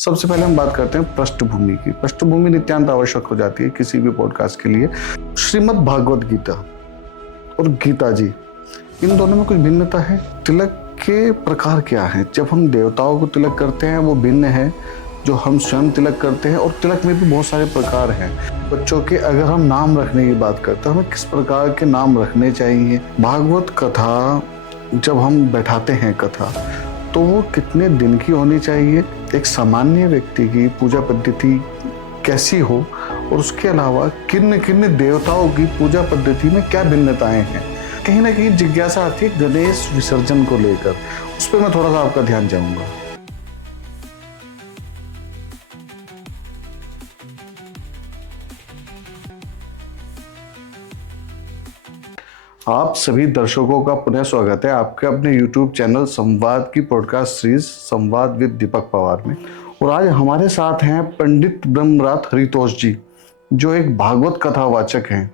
सबसे पहले हम बात करते हैं पृष्ठभूमि की। पृष्ठभूमि नित्यांत आवश्यक हो जाती है किसी भी पॉडकास्ट के लिए। श्रीमद् भागवत गीता और गीता जी, इन दोनों में कुछ भिन्नता है। तिलक के प्रकार क्या हैं? जब हम देवताओं को तिलक करते हैं वो भिन्न है जो हम स्वयं तिलक करते हैं, और तिलक में भी बहुत सारे प्रकार हैं। बच्चों के अगर हम नाम रखने की बात करते हैं, हमें किस प्रकार के नाम रखने चाहिए? भागवत कथा जब हम बैठाते हैं कथा, तो वो कितने दिन की होनी चाहिए? एक सामान्य व्यक्ति की पूजा पद्धति कैसी हो, और उसके अलावा किन किन देवताओं की पूजा पद्धति में क्या भिन्नताएं हैं? कहीं ना कहीं जिज्ञासा आती है गणेश विसर्जन को लेकर। उस पर मैं थोड़ा सा आपका ध्यान चाहूंगा। आप सभी दर्शकों का पुनः स्वागत है आपके अपने YouTube चैनल संवाद की पॉडकास्ट सीरीज संवाद विद दीपक पवार में। और आज हमारे साथ हैं पंडित ब्रह्मरात हरितोष जी, जो एक भागवत कथावाचक हैं।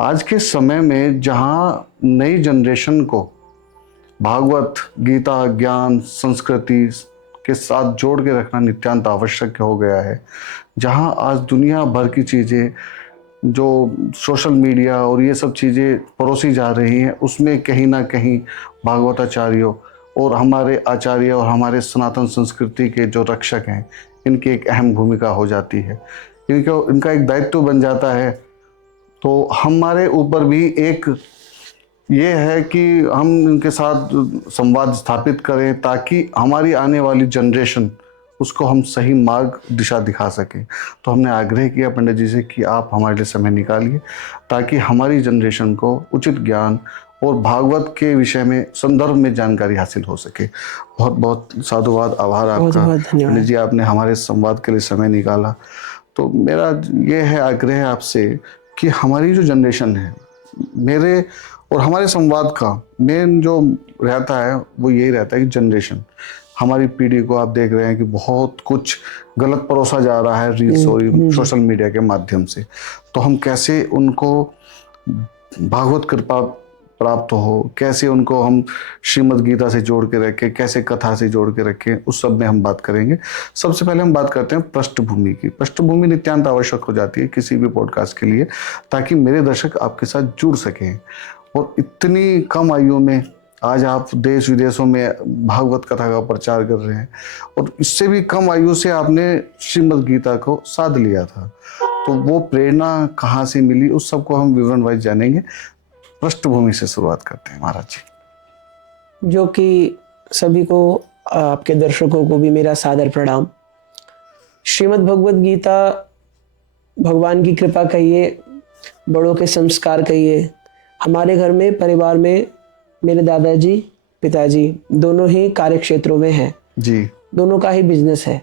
आज के समय में जहाँ नई जनरेशन को भागवत, गीता, ज्ञान, संस्कृति के साथ जोड़ के रखना नित्यांत आवश्यक हो गया है, जहाँ आज दुनिया भर की चीज़ें जो सोशल मीडिया और ये सब चीज़ें परोसी जा रही हैं, उसमें कहीं ना कहीं भागवताचार्यों और हमारे आचार्य और हमारे सनातन संस्कृति के जो रक्षक हैं, इनकी एक अहम भूमिका हो जाती है। इनका एक दायित्व बन जाता है। तो हमारे ऊपर भी एक ये है कि हम इनके साथ संवाद स्थापित करें, ताकि हमारी आने वाली जनरेशन उसको हम सही मार्ग दिशा दिखा सकें। तो हमने आग्रह किया पंडित जी से कि आप हमारे लिए समय निकालिए, ताकि हमारी जनरेशन को उचित ज्ञान और भागवत के विषय में संदर्भ में जानकारी हासिल हो सके। बहुत बहुत साधुवाद, आभार आपका पंडित जी, आपने हमारे संवाद के लिए समय निकाला। तो मेरा ये है आग्रह आपसे कि हमारी जो जनरेशन है, मेरे और हमारे संवाद का मेन जो रहता है वो यही रहता है कि जनरेशन, हमारी पीढ़ी को आप देख रहे हैं कि बहुत कुछ गलत परोसा जा रहा है रील्स और सोशल मीडिया के माध्यम से। तो हम कैसे उनको भागवत कृपा प्राप्त हो, कैसे उनको हम श्रीमद् गीता से जोड़ के रखें, कैसे कथा से जोड़ के रखें, उस सब में हम बात करेंगे। सबसे पहले हम बात करते हैं पृष्ठभूमि की। पृष्ठभूमि नित्यांत आवश्यक हो जाती है किसी भी पॉडकास्ट के लिए, ताकि मेरे दर्शक आपके साथ जुड़ सकें। और इतनी कम आयु में आज आप देश विदेशों में भागवत कथा का प्रचार कर रहे हैं, और इससे भी कम आयु से आपने श्रीमद् गीता को साध लिया था। तो वो प्रेरणा कहाँ से मिली, उस सब को हम विवरण वाइज जानेंगे। पृष्ठभूमि से शुरुआत करते हैं महाराज जी। जो कि सभी को, आपके दर्शकों को भी मेरा सादर प्रणाम। श्रीमद् भगवत गीता भगवान की कृपा कहिए, बड़ों के संस्कार कहिए। हमारे घर में, परिवार में मेरे दादाजी, पिताजी दोनों ही कार्य क्षेत्रों में हैं जी। दोनों का ही बिजनेस है।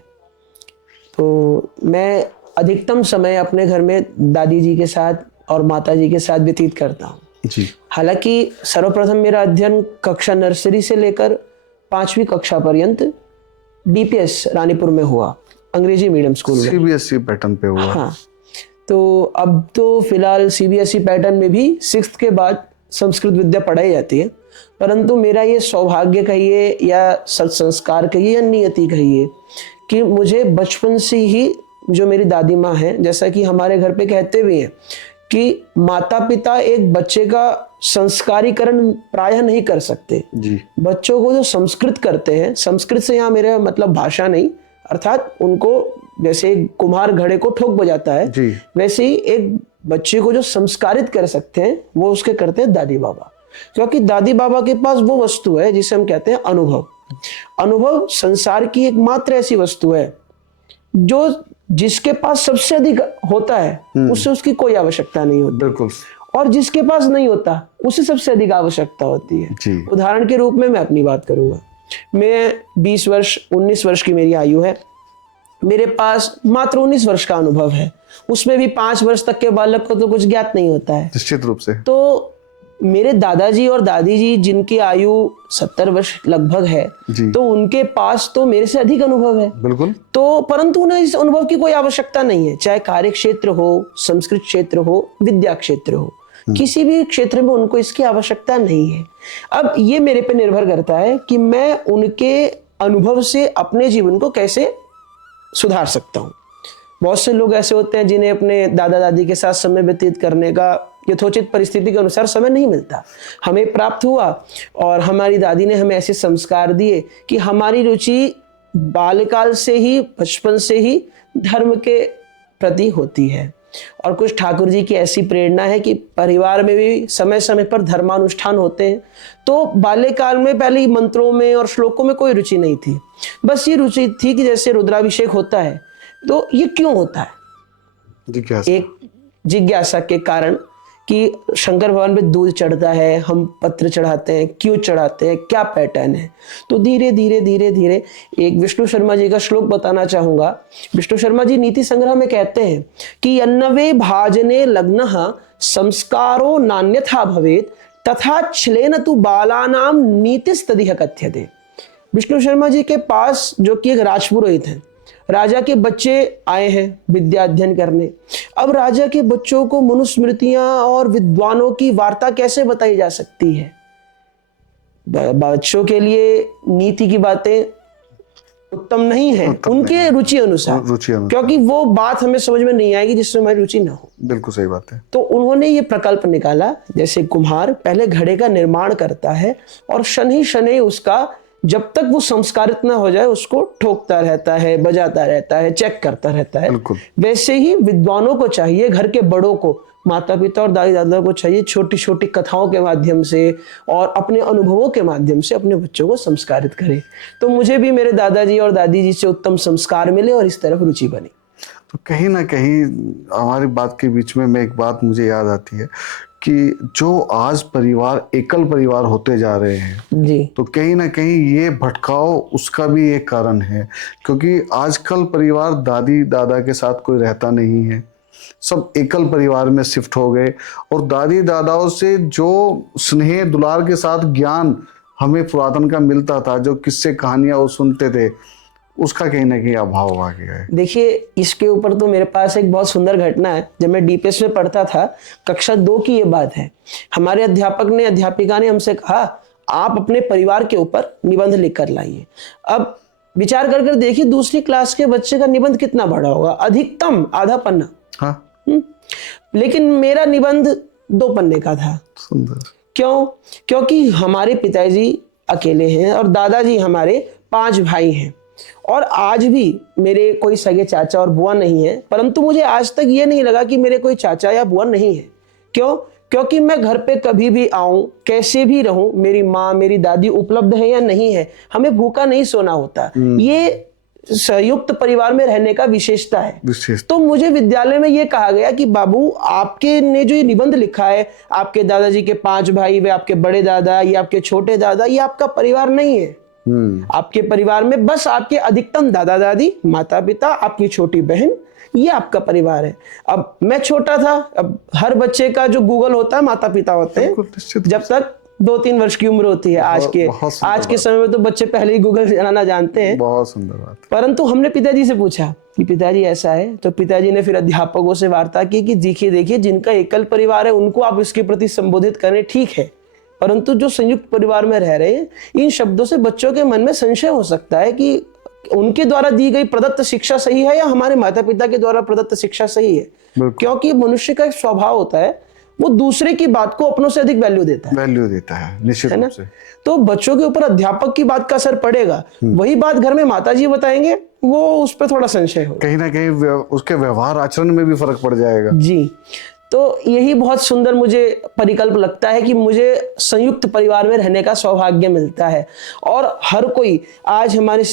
तो मैं अधिकतम समय अपने घर में दादी जी के साथ और माता जी के साथ व्यतीत करता हूँ जी। हालांकि सर्वप्रथम मेरा अध्ययन कक्षा नर्सरी से लेकर 5वीं कक्षा पर्यंत DPS रानीपुर में हुआ, अंग्रेजी मीडियम स्कूल में। CBSE पैटर्न पे हुआ। हाँ, तो अब तो फिलहाल CBSE पैटर्न में भी 6th के बाद संस्कृत विद्या पढ़ाई जाती है, परंतु मेरा ये सौभाग्य कहिए या सत्संस्कार कहिए या नियति कहिए कि मुझे बचपन से ही, जो मेरी दादी माँ है, जैसा कि हमारे घर पे कहते भी हैं कि माता पिता एक बच्चे का संस्कारीकरण प्रायः नहीं कर सकते जी। बच्चों को जो संस्कृत करते हैं, संस्कृत से यहाँ मेरा मतलब भाषा नहीं, अर्थात उनको जैसे एक कुम्हार घड़े को ठोक बजाता है जी, वैसे ही एक बच्चे को जो संस्कारित कर सकते हैं वो उसके करते हैं दादी बाबा। क्योंकि दादी बाबा के पास वो वस्तु है जिसे हम कहते हैं अनुभव। अनुभव संसार की एकमात्र ऐसी वस्तु है जो जिसके पास सबसे अधिक होता है उससे उसकी कोई आवश्यकता नहीं होती। बिल्कुल। और जिसके पास नहीं होता उसे सबसे अधिक आवश्यकता होती है जी। उदाहरण के रूप में मैं अपनी बात करूंगा। मैं 20 वर्ष 19 वर्ष की मेरी आयु है, मेरे पास मात्र 19 वर्ष का अनुभव है। उसमें भी 5 वर्ष तक के बालक को तो कुछ ज्ञात नहीं होता है निश्चित रूप से। तो मेरे दादाजी और दादी जी जिनकी आयु 70 वर्ष लगभग है, तो उनके पास तो मेरे से अधिक अनुभव है। बिल्कुल। तो परंतु उन्हें इस अनुभव की कोई आवश्यकता नहीं है, चाहे कार्य क्षेत्र हो, संस्कृत क्षेत्र हो, विद्या क्षेत्र हो, किसी भी क्षेत्र में उनको इसकी आवश्यकता नहीं है। अब ये मेरे पे निर्भर करता है कि मैं उनके अनुभव से अपने जीवन को कैसे सुधार सकता हूँ। बहुत से लोग ऐसे होते हैं जिन्हें अपने दादा दादी के साथ समय व्यतीत करने का यथोचित परिस्थिति के अनुसार समय नहीं मिलता। हमें प्राप्त हुआ और हमारी दादी ने हमें ऐसे संस्कार दिए कि हमारी रुचि बाल्यकाल से ही, बचपन से ही धर्म के प्रति होती है। और कुछ ठाकुर जी की ऐसी प्रेरणा है कि परिवार में भी समय समय पर धर्मानुष्ठान होते हैं। तो बाल्यकाल में पहले ही मंत्रों में और श्लोकों में कोई रुचि नहीं थी, बस ये रुचि थी कि जैसे रुद्राभिषेक होता है तो ये क्यों होता है, जिज्ञासा। एक जिज्ञासा के कारण कि शंकर भगवान में दूध चढ़ता है, हम पत्र चढ़ाते हैं, क्यों चढ़ाते हैं, क्या पैटर्न है। तो धीरे धीरे धीरे धीरे एक विष्णु शर्मा जी का श्लोक बताना चाहूंगा। विष्णु शर्मा जी नीति संग्रह में कहते हैं कि अन्नवे भाजने लग्नः संस्कारो नान्यथा भवेत तथा छलेन तु बालानाम नीतिस्तदिह कथ्यते। विष्णु शर्मा जी के पास, जो कि एक राजपुरोहित हैं, राजा के बच्चे आए हैं विद्या अध्ययन करने। अब राजा के बच्चों को मनुस्मृतियां और विद्वानों की वार्ता कैसे बताई जा सकती है। बच्चों के लिए नीति की बातें उत्तम नहीं है उनके रुचि अनुसार, क्योंकि वो बात हमें समझ में नहीं आएगी जिसमें हमारी रुचि ना हो। बिल्कुल सही बात है। तो उन्होंने ये प्रकल्प निकाला, जैसे कुम्हार पहले घड़े का निर्माण करता है और शनि शनि उसका, जब तक वो संस्कारित ना हो जाए, उसको ठोकता रहता है, बजाता रहता है, चेक करता रहता है। वैसे ही विद्वानों को चाहिए, घर के बड़ों को, माता पिता और दादी दादा को चाहिए, छोटी छोटी कथाओं के माध्यम से और अपने अनुभवों के माध्यम से अपने बच्चों को संस्कारित करें। तो मुझे भी मेरे दादाजी और दादी जी से उत्तम संस्कार मिले और इस तरफ रुचि बनी। तो कहीं ना कहीं हमारी बात के बीच में एक बात मुझे याद आती है कि जो आज परिवार एकल परिवार होते जा रहे हैं जी, तो कहीं ना कहीं ये भटकाव उसका भी एक कारण है, क्योंकि आजकल परिवार दादी दादा के साथ कोई रहता नहीं है, सब एकल परिवार में शिफ्ट हो गए और दादी दादाओं से जो स्नेह दुलार के साथ ज्ञान हमें पुरातन का मिलता था, जो किस्से कहानियां वो सुनते थे, उसका कहीं ना कहीं अभाव आ गया है। देखिए, इसके ऊपर तो मेरे पास एक बहुत सुंदर घटना है। जब मैं डीपीएस में पढ़ता था, कक्षा 2 की ये बात है, हमारे अध्यापिका ने हमसे कहा आप अपने परिवार के ऊपर निबंध लिख कर लाइए। अब विचार कर देखिए, दूसरी क्लास के बच्चे का निबंध कितना बड़ा होगा, अधिकतम आधा पन्ना। हाँ। लेकिन मेरा निबंध 2 पन्ने का था। सुंदर। क्यों? क्योंकि हमारे पिताजी अकेले हैं और दादाजी हमारे 5 भाई हैं और आज भी मेरे कोई सगे चाचा और बुआ नहीं है, परंतु मुझे आज तक ये नहीं लगा कि मेरे कोई चाचा या बुआ नहीं है। क्यों? क्योंकि मैं घर पे कभी भी आऊं, कैसे भी रहूं, मेरी माँ मेरी दादी उपलब्ध है या नहीं है, हमें भूखा नहीं सोना होता। ये संयुक्त परिवार में रहने का विशेषता है। तो मुझे विद्यालय में ये कहा गया कि बाबू, आपके ने जो ये निबंध लिखा है, आपके दादाजी के 5 भाई, वे आपके बड़े दादा, ये आपके छोटे दादा, ये आपका परिवार नहीं है। आपके परिवार में बस आपके अधिकतम दादा दादी, माता पिता, आपकी छोटी बहन, ये आपका परिवार है। अब मैं छोटा था, अब हर बच्चे का जो गूगल होता है माता पिता होते हैं, जब तक 2-3 वर्ष की उम्र होती है। आज के समय में तो बच्चे पहले ही गूगल चलाना जानते हैं। बहुत सुंदर बात। परंतु हमने पिताजी से पूछा कि पिताजी ऐसा है, तो पिताजी ने फिर अध्यापकों से वार्ता की कि देखिए जिनका एकल परिवार है उनको आप इसके प्रति संबोधित करें, ठीक है, परंतु जो संयुक्त परिवार में रह रहे हैं, इन शब्दों से बच्चों के मन में संशय हो सकता है कि उनके द्वारा दी गई प्रदत्त शिक्षा सही है या हमारे माता पिता के द्वारा प्रदत्त शिक्षा सही है। क्योंकि मनुष्य का एक स्वभाव होता है, वो दूसरे की बात को अपनों से अधिक वैल्यू देता है, निश्चित रूप से। तो बच्चों के ऊपर अध्यापक की बात का असर पड़ेगा। वही बात घर में माताजी बताएंगे, वो उस पर थोड़ा संशय होगा, कहीं ना कहीं उसके व्यवहार आचरण में भी फर्क पड़ जाएगा। जी, तो यही बहुत सुंदर मुझे परिकल्प लगता है कि मुझे संयुक्त परिवार में रहने का सौभाग्य मिलता है। और हर कोई, आज हमारे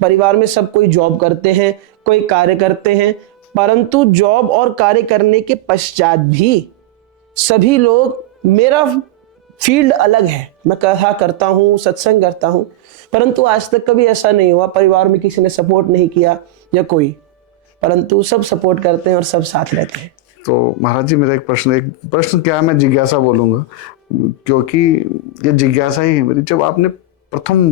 परिवार में सब कोई जॉब करते हैं, कोई कार्य करते हैं, परंतु जॉब और कार्य करने के पश्चात भी सभी लोग, मेरा फील्ड अलग है, मैं कथा करता हूँ, सत्संग करता हूँ, परंतु आज तक कभी ऐसा नहीं हुआ परिवार में किसी ने सपोर्ट नहीं किया या कोई, परंतु सब सपोर्ट करते हैं और सब साथ रहते हैं। तो महाराज जी, मेरा एक प्रश्न क्या, मैं जिज्ञासा बोलूँगा, क्योंकि ये जिज्ञासा ही है मेरी। जब आपने प्रथम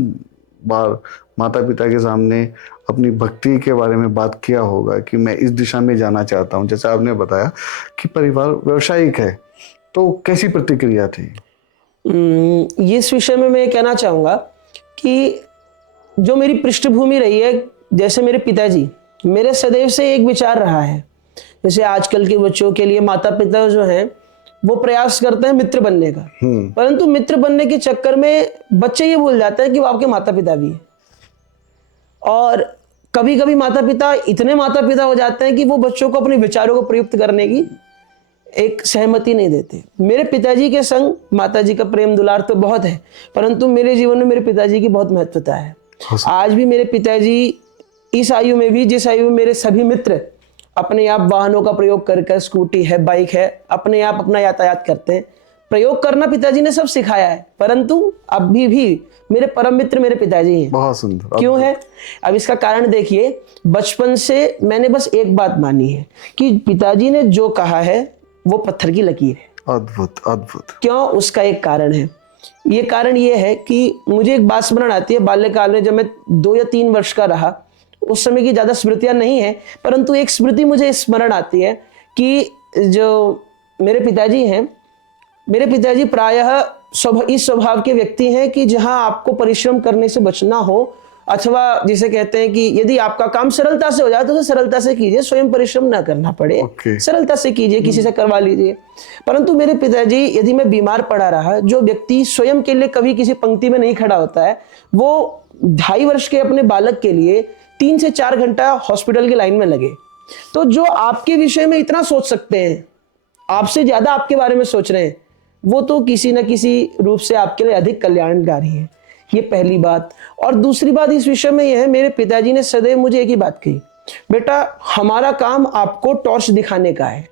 बार माता पिता के सामने अपनी भक्ति के बारे में बात किया होगा कि मैं इस दिशा में जाना चाहता हूँ, जैसे आपने बताया कि परिवार व्यवसायिक है, तो कैसी प्रतिक्रिया थी? इस विषय में मैं कहना चाहूँगा कि जो मेरी पृष्ठभूमि रही है, जैसे मेरे पिताजी मेरे सदैव से एक विचार रहा है, जैसे आजकल के बच्चों के लिए माता पिता जो हैं वो प्रयास करते हैं मित्र बनने का, परंतु मित्र बनने के चक्कर में बच्चे ये भूल जाते हैं कि वो आपके माता पिता भी हैं। और कभी कभी माता पिता इतने माता पिता हो जाते हैं कि वो बच्चों को अपने विचारों को प्रयुक्त करने की एक सहमति नहीं देते। मेरे पिताजी के संग माताजी का प्रेम दुलार तो बहुत है, परंतु मेरे जीवन में मेरे पिताजी की बहुत महत्वता है। आज भी मेरे पिताजी इस आयु में भी, जिस आयु में मेरे सभी मित्र अपने आप वाहनों का प्रयोग कर स्कूटी है, बाइक है, अपने आप अपना यातायात करते हैं, प्रयोग करना पिताजी ने सब सिखाया है, परंतु अभी भी मेरे परम मित्र मेरे पिताजी हैं। बहुत सुंदर। क्यों है? अब इसका कारण देखिए, बचपन से मैंने बस एक बात मानी है कि पिताजी ने जो कहा है वो पत्थर की लकीर है। अद्भुत अद्भुत। क्यों? उसका एक कारण है। ये कारण ये है कि मुझे एक बात स्मरण आती है, बाल्यकाल में जब मैं 2 या 3 वर्ष का रहा, उस समय की ज्यादा स्मृतियां नहीं है, परंतु एक स्मृति मुझे स्मरण आती है कि जो मेरे पिताजी हैं, मेरे पिताजी प्रायः इस स्वभाव के व्यक्ति हैं कि जहां आपको परिश्रम करने से बचना हो, अथवा जिसे कहते हैं कि यदि आपका काम सरलता से हो जाए तो उसे सरलता से कीजिए, स्वयं परिश्रम ना करना पड़े, सरलता से कीजिए, किसी से करवा लीजिए। परंतु मेरे पिताजी, यदि मैं बीमार पड़ा रहा, जो व्यक्ति स्वयं के लिए कभी किसी पंक्ति में नहीं खड़ा होता है, वो 2.5 वर्ष के अपने बालक के लिए 3 से 4 घंटा हॉस्पिटल की लाइन में लगे। तो जो आपके विषय में इतना सोच सकते हैं, आपसे ज्यादा आपके बारे में सोच रहे हैं, वो तो किसी न किसी रूप से आपके लिए अधिक कल्याणकारी है। ये पहली बात। और दूसरी बात इस विषय में यह है, मेरे पिताजी ने सदैव मुझे एक ही बात कही, बेटा हमारा काम आपको टॉर्च दिखाने का है,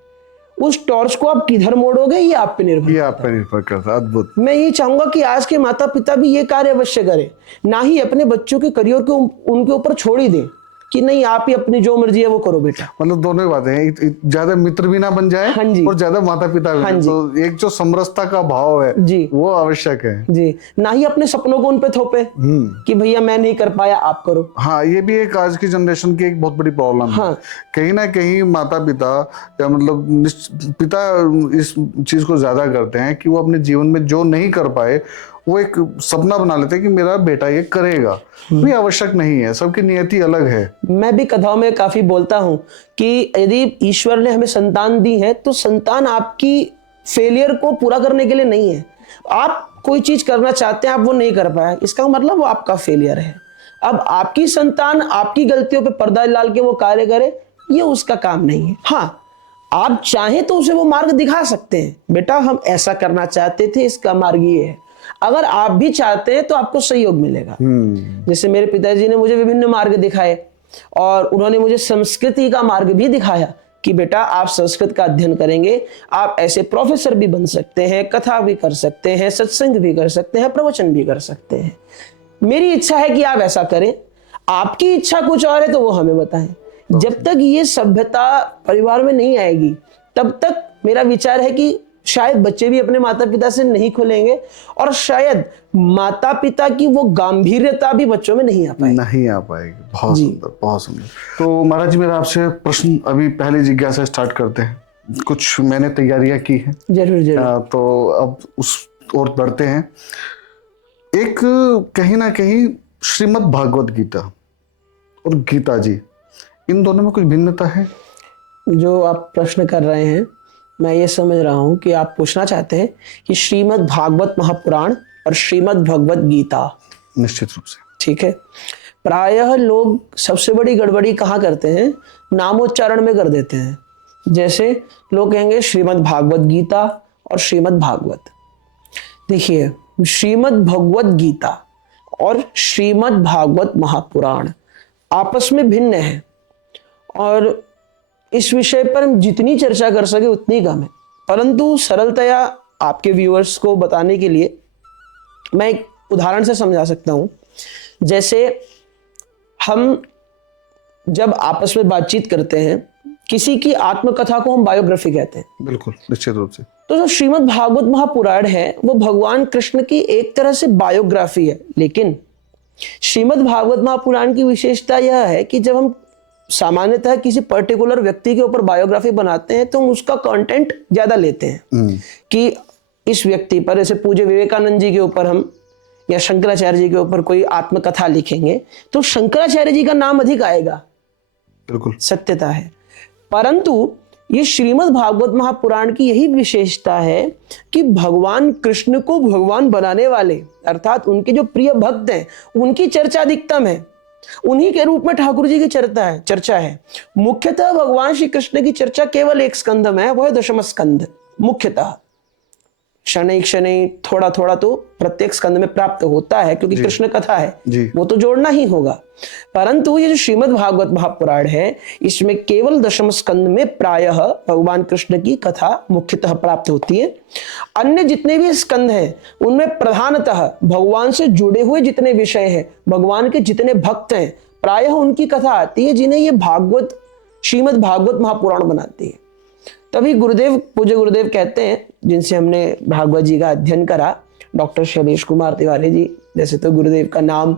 उस टॉर्च को आप किधर मोड़ोगे ये आप पे निर्भर करता है। अद्भुत। मैं ये चाहूंगा कि आज के माता पिता भी ये कार्य अवश्य करें, ना ही अपने बच्चों के करियर को उनके ऊपर छोड़ ही दें कि नहीं आप ही अपनी जो मर्जी है वो करो बेटा। मतलब दोनों ही बातें हैं, ज्यादा मित्र भी ना बन जाए, हाँ जी, और ज्यादा माता पिता भी। हाँ जी, तो एक जो समरसता का भाव है जी, वो आवश्यक है जी। ना ही अपने सपनों को उन पे थोपे कि भैया मैं नहीं कर पाया आप करो। हाँ, ये भी एक आज की जनरेशन की एक बहुत बड़ी प्रॉब्लम है। कहीं ना कहीं माता पिता या मतलब पिता इस चीज को ज्यादा करते हैं कि वो अपने जीवन में जो नहीं कर पाए वो एक सपना बना लेते हैं कि मेरा बेटा ये करेगा। ये आवश्यक नहीं है, सबकी नियति अलग है। मैं भी कथाओं में काफी बोलता हूं कि यदि ईश्वर ने हमें संतान दी है तो संतान आपकी फेलियर को पूरा करने के लिए नहीं है। आप कोई चीज करना चाहते हैं, आप वो नहीं कर पाए, इसका मतलब वो आपका फेलियर है। अब आपकी संतान आपकी गलतियों पे पर्दा डाल के वो कार्य करे, ये उसका काम नहीं है। हाँ, आप चाहें तो उसे वो मार्ग दिखा सकते हैं, बेटा हम ऐसा करना चाहते थे, इसका मार्ग ये है। अगर आप भी चाहते हैं तो आपको सहयोग मिलेगा। जैसे मेरे पिताजी ने मुझे विभिन्न मार्ग दिखाए और उन्होंने मुझे संस्कृति का मार्ग भी दिखाया कि बेटा आप संस्कृत का अध्ययन करेंगे, आप ऐसे प्रोफेसर भी बन सकते हैं, कथा भी कर सकते हैं, सत्संग भी कर सकते हैं, प्रवचन भी कर सकते हैं। मेरी इच्छा है कि आप ऐसा करें, आपकी इच्छा कुछ और है तो वो हमें बताएं। जब तक ये सभ्यता परिवार में नहीं आएगी तब तक मेरा विचार है कि शायद बच्चे भी अपने माता पिता से नहीं खुलेंगे और शायद माता पिता की वो गंभीरता भी बच्चों में नहीं आ पाएगी। बहुत सुंदर, बहुत सुंदर। तो महाराज जी, मेरा आपसे प्रश्न अभी पहले जिज्ञासा स्टार्ट करते हैं। कुछ मैंने तैयारियां की हैं। जरूर। तो अब उस ओर बढ़ते हैं। एक कहीं ना कहीं श्रीमद् भागवत गीता और गीता जी, इन दोनों में कुछ भिन्नता है? जो आप प्रश्न कर रहे हैं, मैं ये समझ रहा हूं कि आप पूछना चाहते हैं कि श्रीमद् भागवत महापुराण और श्रीमद् भगवत गीता। निश्चित रूप से। ठीक है। प्रायः लोग सबसे बड़ी गड़बड़ी कहाँ करते हैं? नामोच्चारण में कर देते हैं। जैसे लोग कहेंगे श्रीमद् भागवत गीता और श्रीमद् भागवत। देखिए, श्रीमद् भगवत गीता और श्रीमद् भागवत महापुराण आपस में भिन्न है और इस विषय पर हम जितनी चर्चा कर सके उतनी कम है। परंतु सरलतया आपके व्यूअर्स को बताने के लिए मैं एक उदाहरण से समझा सकता हूं। जैसे हम जब आपस में बातचीत करते हैं, किसी की आत्मकथा को हम बायोग्राफी कहते हैं। बिल्कुल, निश्चित रूप से। तो जो श्रीमद् भागवत महापुराण है वो भगवान कृष्ण की एक तरह से बायोग्राफी है। लेकिन श्रीमद् भागवत महापुराण की विशेषता यह है कि जब हम सामान्यतः किसी पर्टिकुलर व्यक्ति के ऊपर बायोग्राफी बनाते हैं तो हम उसका कंटेंट ज्यादा लेते हैं कि इस व्यक्ति पर, जैसे पूज्य विवेकानंद जी के ऊपर हम या शंकराचार्य जी के ऊपर कोई आत्मकथा लिखेंगे तो शंकराचार्य जी का नाम अधिक आएगा बिल्कुल। सत्यता है। परंतु ये श्रीमद् भागवत महापुराण की यही विशेषता है कि भगवान कृष्ण को भगवान बनाने वाले अर्थात उनके जो प्रिय भक्त हैं उनकी चर्चा अधिकतम है। उन्हीं के रूप में ठाकुर जी की चर्चा है। मुख्यतः भगवान श्री कृष्ण की चर्चा केवल एक स्कंध में है, वो है दशम स्कंध। मुख्यतः शनै शनै थोड़ा थोड़ा तो प्रत्येक स्कंद में प्राप्त होता है क्योंकि कृष्ण कथा है, वो तो जोड़ना ही होगा। परंतु ये जो श्रीमद् भागवत महापुराण है इसमें केवल दशम स्कंद में प्रायः भगवान कृष्ण की कथा मुख्यतः प्राप्त होती है। अन्य जितने भी स्कंद हैं उनमें प्रधानतः भगवान से जुड़े हुए जितने विषय हैं, भगवान के जितने भक्त हैं, प्रायः उनकी कथा आती है जिन्हें ये भागवत श्रीमद् भागवत महापुराण बनाती है। तभी गुरुदेव, पूज्य गुरुदेव कहते हैं, जिनसे हमने भागवत जी का अध्ययन करा, डॉक्टर शैलेश कुमार तिवारी जी, जैसे तो गुरुदेव का नाम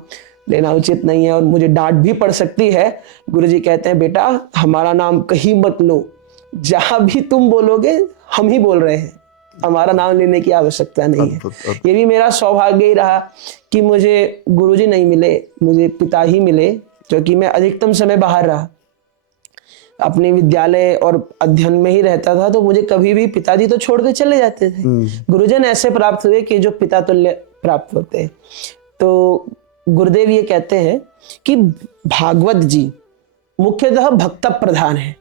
लेना उचित नहीं है और मुझे डांट भी पड़ सकती है। गुरु जी कहते हैं बेटा हमारा नाम कहीं मत लो, जहां भी तुम बोलोगे हम ही बोल रहे हैं, हमारा नाम लेने की आवश्यकता नहीं है। ये भी मेरा सौभाग्य ही रहा कि मुझे गुरु जी नहीं मिले, मुझे पिता ही मिले, क्योंकि मैं अधिकतम समय बाहर रहा, अपने विद्यालय और अध्ययन में ही रहता था, तो मुझे कभी भी पिताजी तो छोड़ के चले जाते थे। गुरुजन ऐसे प्राप्त हुए कि जो पिता तुल्य प्राप्त होते हैं। तो गुरुदेव ये कहते हैं कि भागवत जी मुख्यतः भक्त प्रधान है,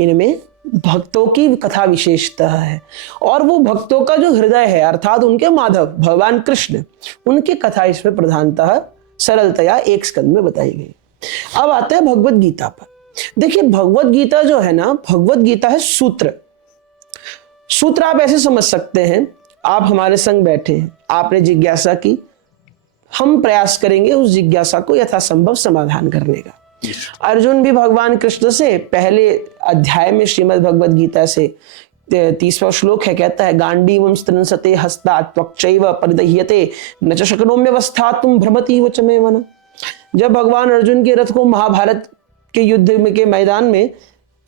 इनमें भक्तों की कथा विशेषता है और वो भक्तों का जो हृदय है अर्थात उनके माधव भगवान कृष्ण, उनकी कथा इसमें प्रधानतः सरलतया एक स्कंद में बताई गई। अब आते हैं भगवत गीता पर। देखिए भगवत गीता जो है ना, भगवत गीता है सूत्र। सूत्र आप ऐसे समझ सकते हैं, आप हमारे संग बैठे हैं, आपने जिज्ञासा की, हम प्रयास करेंगे उस जिज्ञासा को यथासंभव समाधान करने का। अर्जुन भी भगवान कृष्ण से पहले अध्याय में श्रीमद् भगवत गीता से 30वां श्लोक है, कहता है गांडीवं स्त्रंसते हस्तात् त्वक्चैव परिदह्यते न च शक्नोम्यवस्थातुं भ्रमतीव च मे मनः। जब भगवान अर्जुन के रथ को महाभारत के युद्ध में के मैदान में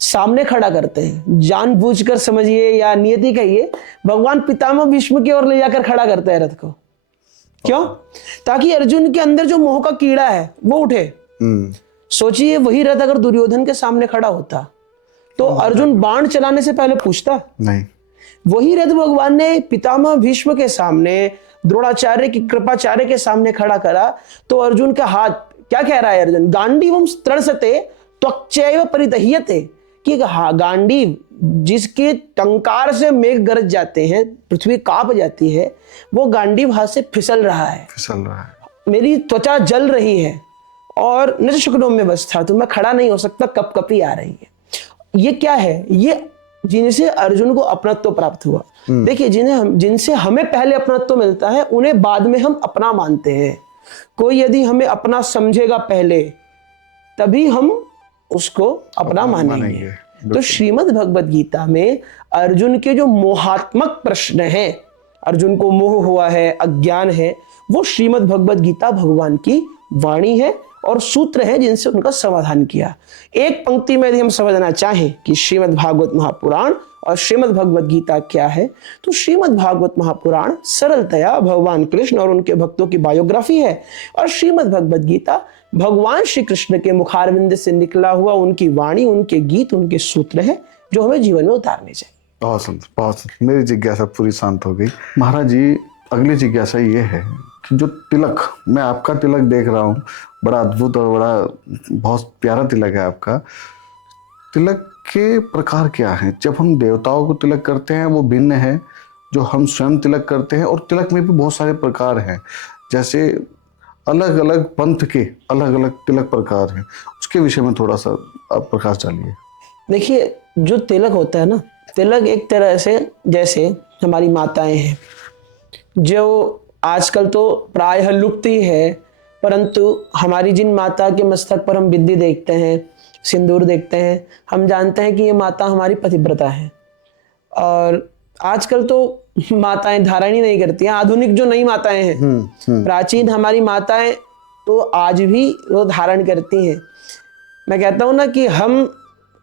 सामने खड़ा करते हैं, जानबूझकर समझिए या नियति कहिए, भगवान पितामह भीष्म की ओर ले जाकर खड़ा करते हैं रथ को। क्यों? ताकि अर्जुन के अंदर जो मोह का कीड़ा है वो उठे। सोचिए वही रथ अगर दुर्योधन के सामने खड़ा होता तो अर्जुन बाण चलाने से पहले पूछता नहीं। वही रथ भगवान ने पितामह भीष्म के सामने, द्रोणाचार्य की कृपाचार्य के सामने खड़ा करा तो अर्जुन का हाथ क्या कह रहा है? अर्जुन गांडीवं स्त्रंसते त्वक्चैव परिदह्यते, कि गांडीव जिसके टंकार से मेघ गरज जाते हैं, पृथ्वी कांप जाती है, वो गांडीव हाथ से फिसल रहा है, मेरी त्वचा जल रही है और न शुक्रों में बस था, तो मैं खड़ा नहीं हो सकता, कपकपी आ रही है। ये क्या है? ये जिनसे अर्जुन को अपनत्व प्राप्त हुआ। देखिए जिनसे हमें पहले अपनत्व मिलता है उन्हें बाद में हम अपना मानते हैं। कोई यदि हमें अपना समझेगा पहले तभी हम उसको अपना मानेंगे। तो श्रीमद् भगवत गीता में अर्जुन के जो मोहात्मक प्रश्न हैं, अर्जुन को मोह हुआ है, अज्ञान है, वो श्रीमद् भगवत गीता भगवान की वाणी है और सूत्र है जिनसे उनका समाधान किया। एक पंक्ति में यदि हम समझना चाहें कि श्रीमद् भागवत महापुराण और श्रीमद् भगवत गीता क्या है, तो श्रीमद् भागवत महापुराण सरलतया भगवान कृष्ण और उनके भक्तों की बायोग्राफी है और श्रीमद् भगवत गीता भगवान श्री कृष्ण के मुखारविंद से निकला हुआ उनकी वाणी, उनके गीत, उनके सूत्र है जो हमें जीवन में उतारने चाहिए। बहुत सुंदर, बहुत सुंदर। मेरी जिज्ञासा पूरी शांत हो गई। महाराज जी, अगली जिज्ञासा ये है कि जो तिलक, मैं आपका तिलक देख रहा हूँ, बड़ा अद्भुत और बड़ा बहुत प्यारा तिलक है आपका। तिलक के प्रकार क्या हैं? जब हम देवताओं को तिलक करते हैं वो भिन्न है जो हम स्वयं तिलक करते हैं, और तिलक में भी बहुत सारे प्रकार हैं, जैसे अलग अलग पंथ के अलग अलग तिलक प्रकार हैं। उसके विषय में थोड़ा सा आप प्रकाश डालिए। देखिए जो तिलक होता है ना, तिलक एक तरह से जैसे हमारी माताएं हैं जो आजकल तो प्रायः लुप्त ही है, परंतु हमारी जिन माता के मस्तक पर हम बिंदी देखते हैं, सिंदूर देखते हैं, हम जानते हैं कि ये माता हमारी पतिव्रता है। और आजकल तो माताएं धारण ही नहीं करती हैं। आधुनिक जो नई माताएं हैं, प्राचीन हमारी माताएं तो आज भी वो धारण करती हैं। मैं कहता हूँ ना कि हम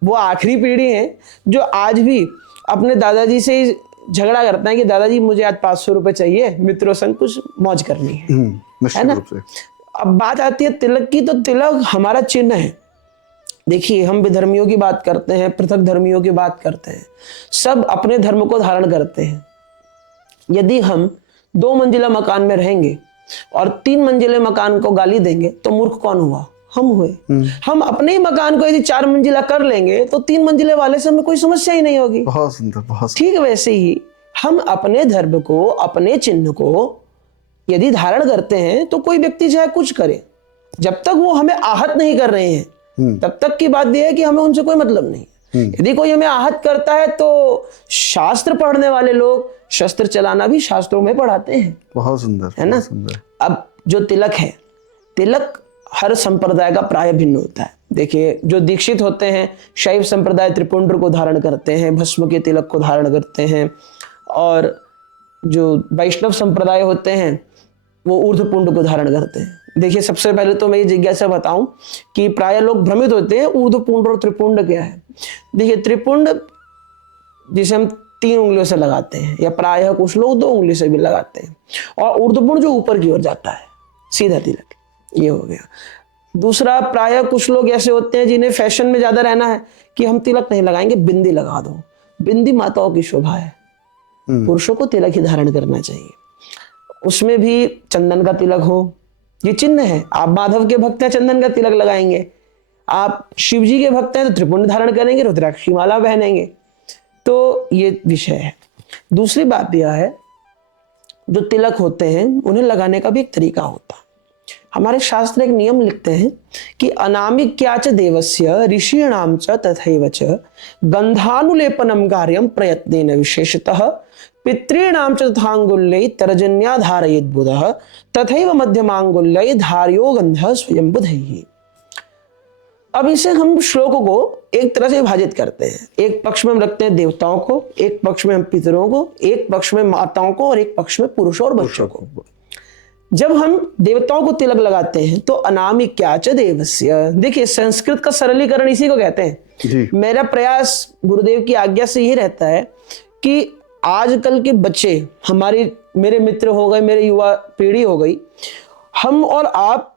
वो आखिरी पीढ़ी है जो आज भी अपने दादाजी से झगड़ा करते हैं कि दादाजी मुझे आज 500 रुपए चाहिए, मित्रों संग कुछ मौज करनी है ना। अब बात आती है तिलक की, तो तिलक हमारा चिन्ह है। देखिए, हम विधर्मियों की बात करते हैं, पृथक धर्मियों की बात करते हैं, सब अपने धर्म को धारण करते हैं। यदि हम 2 मंजिला मकान में रहेंगे और 3 मंजिले मकान को गाली देंगे तो मूर्ख कौन हुआ? हम हुए। हम अपने ही मकान को यदि 4 मंजिला कर लेंगे तो 3 मंजिले वाले से हमें कोई समस्या ही नहीं होगी। बहुत सुंदर, बहुत ठीक वैसे ही हम अपने धर्म को, अपने चिन्ह को यदि धारण करते हैं तो कोई व्यक्ति चाहे कुछ करे, जब तक वो हमें आहत नहीं कर रहे हैं तब तक की बात यह है कि हमें उनसे कोई मतलब नहीं। यदि कोई हमें आहत करता है तो शास्त्र पढ़ने वाले लोग शस्त्र चलाना भी शास्त्रों में पढ़ाते हैं। बहुत सुंदर, है ना? बहुत सुंदर। अब जो तिलक है, तिलक हर संप्रदाय का प्राय भिन्न होता है। देखिए, जो दीक्षित होते हैं शैव संप्रदाय त्रिपुंड्र को धारण करते हैं, भस्म के तिलक को धारण करते हैं, और जो वैष्णव संप्रदाय होते हैं वो ऊर्ध्वपुंड को धारण करते हैं। देखिए, सबसे पहले तो मैं ये जिज्ञासा बताऊं कि प्राय लोग भ्रमित होते हैं ऊर्ध्वपुंड और त्रिपुंड क्या है। देखिए, त्रिपुंड जिसे हम 3 उंगलियों से लगाते हैं, या प्रायः कुछ लोग 2 उंगली से भी लगाते हैं, और ऊर्ध्वपुंड जो ऊपर की ओर जाता है, सीधा तिलक, ये हो गया। दूसरा, प्रायः कुछ लोग ऐसे होते हैं जिन्हें फैशन में ज्यादा रहना है कि हम तिलक नहीं लगाएंगे, बिंदी लगा दो। बिंदी माताओं की शोभा है, पुरुषों को तिलक ही धारण करना चाहिए। उसमें भी चंदन का तिलक हो, ये चिन्ह है। आप माधव के भक्त हैं, चंदन का तिलक लगाएंगे। आप शिव जी के भक्त हैं तो त्रिपुंड धारण करेंगे, रुद्राक्ष की माला पहनेंगे। तो ये विषय है। दूसरी बात यह है, जो तिलक होते हैं उन्हें लगाने का भी एक तरीका होता है। हमारे शास्त्र एक नियम लिखते हैं कि अनामिक्याच देवस्य ऋषीणाम च तथैव च गंधानुलेपनम कार्यम प्रयत्नेन विशेषतः पितॄणाम च तथांगुल्यै तर्जन्या धारयेत् बुधः तथैव मध्यमांगुल्यै धार्यो गंधः स्वयं बुधैः। अब इसे हम श्लोकों को एक तरह से विभाजित करते हैं। एक पक्ष में हम रखते हैं देवताओं को, एक पक्ष में हम पितरों को, एक पक्ष में माताओं को, और एक पक्ष में पुरुषों और बच्चों को। जब हम देवताओं को तिलक लगाते हैं तो अनामिक्याच देवस्य, देखिए संस्कृत का सरलीकरण इसी को कहते हैं। मेरा प्रयास गुरुदेव की आज्ञा से यही रहता है कि आजकल के बच्चे, मेरे मित्र हो गए, मेरे युवा पीढ़ी हो गई, हम और आप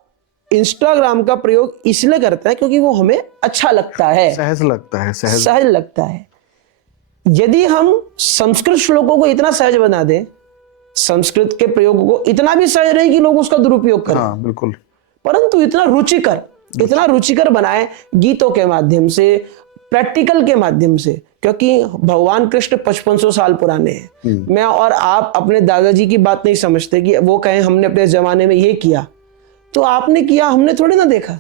इंस्टाग्राम का प्रयोग इसलिए करते हैं क्योंकि वो हमें अच्छा लगता है, सहज लगता है, सहज लगता है। यदि हम संस्कृत श्लोकों को इतना सहज बना दें, संस्कृत के प्रयोग को इतना भी सहज नहीं कि लोग उसका दुरुपयोग करें, हाँ बिल्कुल, परंतु इतना रुचिकर बनाए गीतों के माध्यम से, प्रैक्टिकल के माध्यम से, क्योंकि भगवान कृष्ण 5500 साल पुराने हैं। मैं और आप अपने दादाजी की बात नहीं समझते कि वो कहें हमने अपने जमाने में ये किया, तो आपने किया, हमने थोड़ी ना देखा।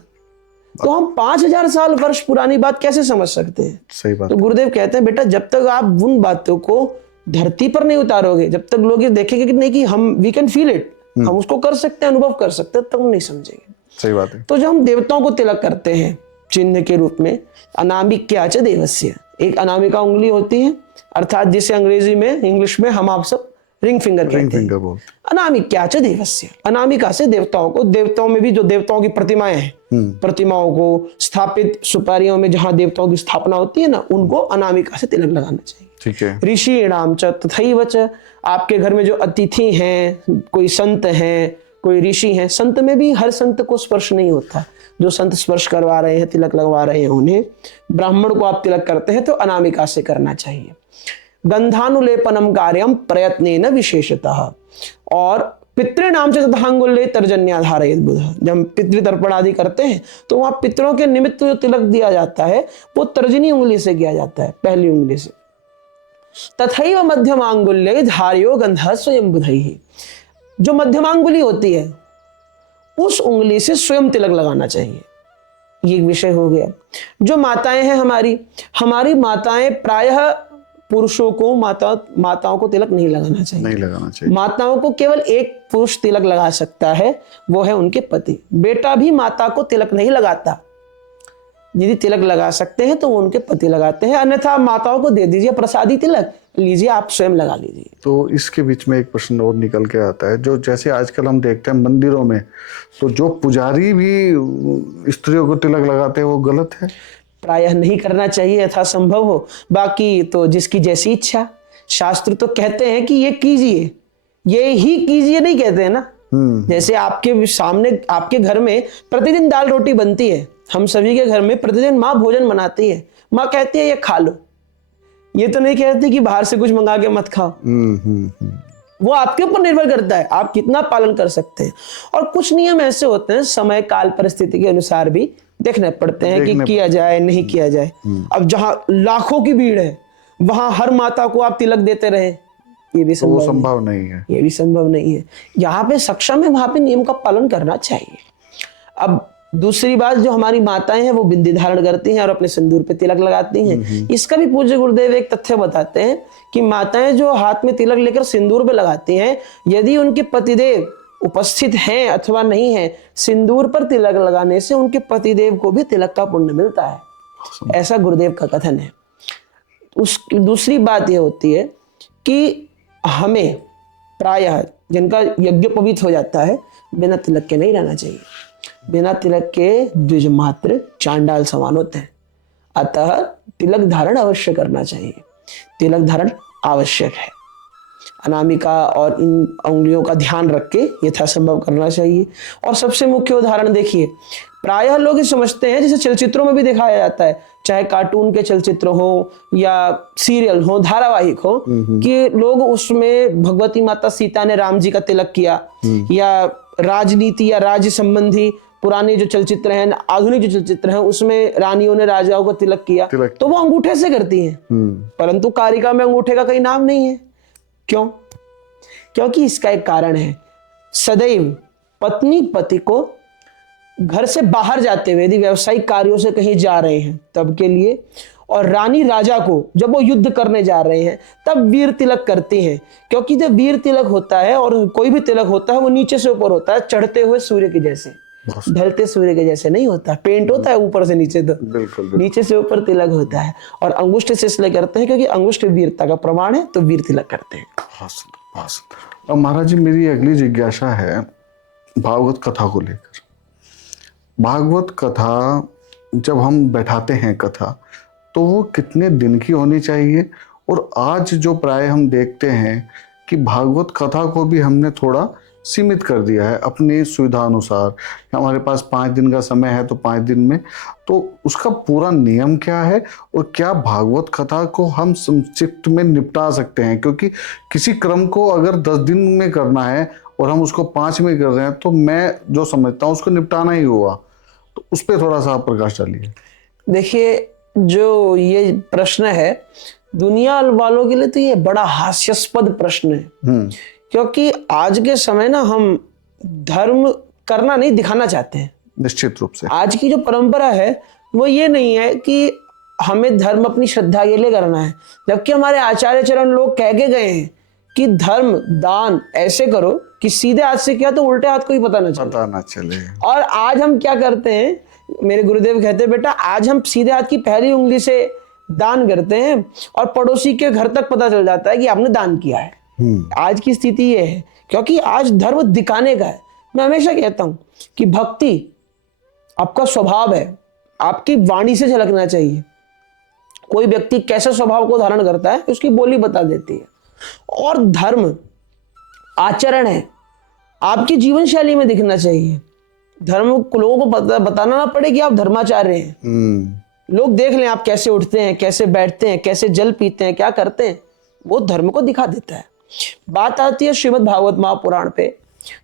तो हम 5000 साल वर्ष पुरानी बात कैसे समझ सकते हैं? सही बात। तो गुरुदेव कहते हैं बेटा, जब तक आप उन बातों को धरती पर नहीं उतारोगे, जब तक लोग ये देखेंगे कि नहीं कि हम वी कैन फील इट, हम उसको कर सकते हैं, अनुभव कर सकते हैं, तब हम नहीं समझेंगे। सही बात है। तो जब हम देवताओं को तिलक करते हैं चिन्ह के रूप में, अनामिक्याच देवस्य, एक अनामिका उंगली होती है, अर्थात जिसे अंग्रेजी में, इंग्लिश में हम आप सब रिंग फिंगर कहते हैं। अनामिक्याच देवस्य, अनामिका से देवताओं को, देवताओं में भी जो देवताओं की प्रतिमाएं हैं, प्रतिमाओं को स्थापित सुपारियों में जहां देवताओं की स्थापना होती है ना, उनको अनामिका से तिलक लगाना चाहिए। ठीक है। ऋषीणाम च तथैव च, आपके घर में जो अतिथि हैं, कोई संत हैं, कोई ऋषि हैं, संत में भी हर संत को स्पर्श नहीं होता, जो संत स्पर्श करवा रहे हैं, तिलक लगवा रहे हैं उन्हें, ब्राह्मण को आप तिलक करते हैं तो अनामिका से करना चाहिए। गंधानुलेपनम कार्यम प्रयत्नेन विशेषतः, और पितृणाम च तथांगुल्ये तर्जन्या धारयेत् बुधः, जब हम पितृतर्पण आदि करते हैं तो वहां पितरों के निमित्त जो तिलक दिया जाता है वो तर्जनी उंगली से किया जाता है, पहली उंगली से। तथैव मध्यमांगुल्ये धार्यो गंधः स्वयं बुधैः, जो मध्यमांगुली होती है उस उंगली से स्वयं तिलक लगाना चाहिए। ये एक विषय हो गया। जो माताएं हैं हमारी माताएं प्रायः पुरुषों को, माताओं को तिलक नहीं लगाना चाहिए। माताओं को केवल एक पुरुष तिलक लगा सकता है, वो है उनके पति। बेटा भी माता को तिलक नहीं लगाता। यदि तिलक लगा सकते हैं तो वो उनके पति लगाते हैं, अन्यथा माताओं को दे दीजिए प्रसादी तिलक, लीजिए आप स्वयं लगा लीजिए। तो इसके बीच में एक प्रश्न और निकल के आता है, जो जैसे आजकल हम देखते हैं मंदिरों में, तो जो पुजारी भी स्त्रियों को तिलक लगाते हैं वो गलत है? प्रायः नहीं करना चाहिए यथा संभव हो, बाकी तो जिसकी जैसी इच्छा। शास्त्र तो कहते हैं कि ये कीजिए, ये ही कीजिए नहीं कहते हैं ना, जैसे आपके सामने आपके घर में प्रतिदिन दाल रोटी बनती है, हम सभी के घर में प्रतिदिन माँ भोजन बनाती है, माँ कहती है ये खा लो, ये तो नहीं कहती कि बाहर से कुछ मंगा के मत खाओ। वो आपके ऊपर निर्भर करता है आप कितना पालन कर सकते हैं। और कुछ नियम ऐसे होते हैं समय काल परिस्थिति के अनुसार भी देखने पड़ते हैं कि किया जाए नहीं किया जाए। अब जहां लाखों की भीड़ है वहां हर माता को आप तिलक देते रहे, ये भी संभव नहीं है। ये भी संभव नहीं है। यहाँ पे सक्षम है, वहां पे नियम का पालन करना चाहिए। अब दूसरी बात, जो हमारी माताएं हैं वो बिंदी धारण करती हैं और अपने सिंदूर पे तिलक लगाती हैं। इसका भी पूज्य गुरुदेव एक तथ्य बताते हैं कि माताएं जो हाथ में तिलक लेकर सिंदूर पे लगाती हैं, यदि उनके पतिदेव उपस्थित हैं अथवा नहीं है, सिंदूर पर तिलक लगाने से उनके पतिदेव को भी तिलक का पुण्य मिलता है, ऐसा गुरुदेव का कथन है। उस दूसरी बात यह होती है कि हमें प्रायः जिनका यज्ञ पवित्र हो जाता है बिना तिलक के नहीं रहना चाहिए। बिना तिलक के द्विज मात्र चांडाल समान होते हैं, अतः तिलक धारण अवश्य करना चाहिए। तिलक धारण आवश्यक है, अनामिका और इन उंगलियों का ध्यान रख के यथासंभव करना चाहिए। और सबसे मुख्य उदाहरण देखिए, प्रायः लोग ये समझते हैं जैसे चलचित्रों में भी दिखाया जाता है, चाहे कार्टून के चलचित्र हो या सीरियल हो, धारावाहिक हो, कि लोग उसमें भगवती माता सीता ने राम जी का तिलक किया, या राजनीति या राज्य संबंधी पुराने जो चलचित्र हैं, आधुनिक जो चलचित्र हैं, उसमें रानियों ने राजाओं को तिलक किया, तो वो अंगूठे से करती हैं। परंतु कारिका में अंगूठे का कहीं नाम नहीं है। क्यों? क्योंकि इसका एक कारण है, सदैव पत्नी पति को घर से बाहर जाते हुए यदि व्यवसायिक कार्यों से कहीं जा रहे हैं तब के लिए, और रानी राजा को जब वो युद्ध करने जा रहे हैं तब वीर तिलक करती हैं। क्योंकि जब वीर तिलक होता है और कोई भी तिलक होता है वो नीचे से ऊपर होता है, चढ़ते हुए सूर्य के जैसे, ढलते सूर्य के जैसे नहीं होता। पेंट होता है ऊपर से नीचे, तो बिल्कुल। नीचे से ऊपर तिलक होता है। और अंगुष्ठ से इसलिए करते हैं क्योंकि अंगुष्ठ वीरता का प्रमाण है, तो वीर तिलक करते हैं। अब महाराज जी, मेरी अगली जिज्ञासा है भागवत कथा को लेकर। भागवत कथा जब हम बैठाते हैं कथा, तो वो कितने दिन की होनी चाहिए? और आज जो प्राय हम देखते हैं कि भागवत कथा को भी हमने थोड़ा सीमित कर दिया है अपनी सुविधा अनुसार। हमारे पास 5 दिन का समय है तो 5 दिन में, तो उसका पूरा नियम क्या है? और क्या भागवत कथा को हम संक्षिप्त में निपटा सकते हैं? क्योंकि किसी क्रम को अगर 10 दिन में करना है और हम उसको 5 में कर रहे हैं, तो मैं जो समझता हूँ उसको निपटाना ही हुआ। तो उस पर थोड़ा सा आप प्रकाश डालिए। देखिए, जो ये प्रश्न है दुनिया वालों के लिए तो ये बड़ा हास्यास्पद प्रश्न है, क्योंकि आज के समय ना हम धर्म करना नहीं, दिखाना चाहते हैं। निश्चित रूप से आज की जो परंपरा है वो ये नहीं है कि हमें धर्म अपनी श्रद्धा के लिए करना है, जबकि हमारे आचार्य चरण लोग कह के गए हैं कि धर्म दान ऐसे करो कि सीधे हाथ से किया तो उल्टे हाथ को ही पता ना चले। और आज हम क्या करते हैं, मेरे गुरुदेव कहते हैं, बेटा आज हम सीधे हाथ की पहली उंगली से दान करते हैं और पड़ोसी के घर तक पता चल जाता है कि आपने दान किया है। आज की स्थिति ये है, क्योंकि आज धर्म दिखाने का है। मैं हमेशा कहता हूं कि भक्ति आपका स्वभाव है, आपकी वाणी से झलकना चाहिए। कोई व्यक्ति कैसे स्वभाव को धारण करता है उसकी बोली बता देती है। और धर्म आचरण है, आपकी जीवन शैली में दिखना चाहिए। धर्म को लोगों को बताना ना पड़े कि आप धर्माचार्य हैं। लोग देख लें आप कैसे उठते हैं, कैसे बैठते हैं, कैसे जल पीते हैं, क्या करते हैं, वो धर्म को दिखा देता है। बात आती है श्रीमद् भागवत महापुराण पे,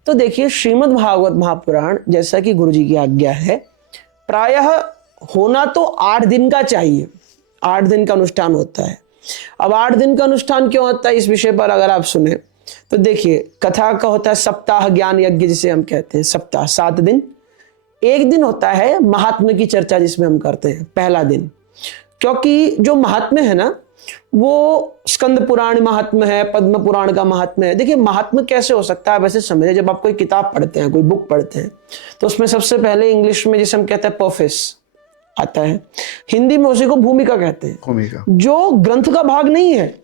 तो देखिए श्रीमद् भागवत महापुराण जैसा कि गुरु जी की आज्ञा है, प्रायः होना तो 8 दिन का चाहिए। 8 दिन का अनुष्ठान होता है। अब 8 दिन का अनुष्ठान क्यों होता है, इस विषय पर अगर आप सुने तो देखिए, कथा का होता है सप्ताह ज्ञान यज्ञ, जिसे हम कहते हैं सप्ताह, 7 दिन। एक दिन होता है महात्म्य की चर्चा, जिसमें हम करते हैं पहला दिन। क्योंकि जो महात्म्य है ना, वो स्कंद पुराण महात्म्य है, पद्म पुराण का महात्म्य है। देखिए महात्म्य कैसे हो सकता है, वैसे समझे, जब आप कोई किताब पढ़ते हैं, कोई बुक पढ़ते हैं, तो उसमें सबसे पहले इंग्लिश में जिसे हम कहते हैं प्रोफेस आता है, हिंदी में उसी को भूमिका कहते हैं। भूमिका जो ग्रंथ का भाग नहीं है,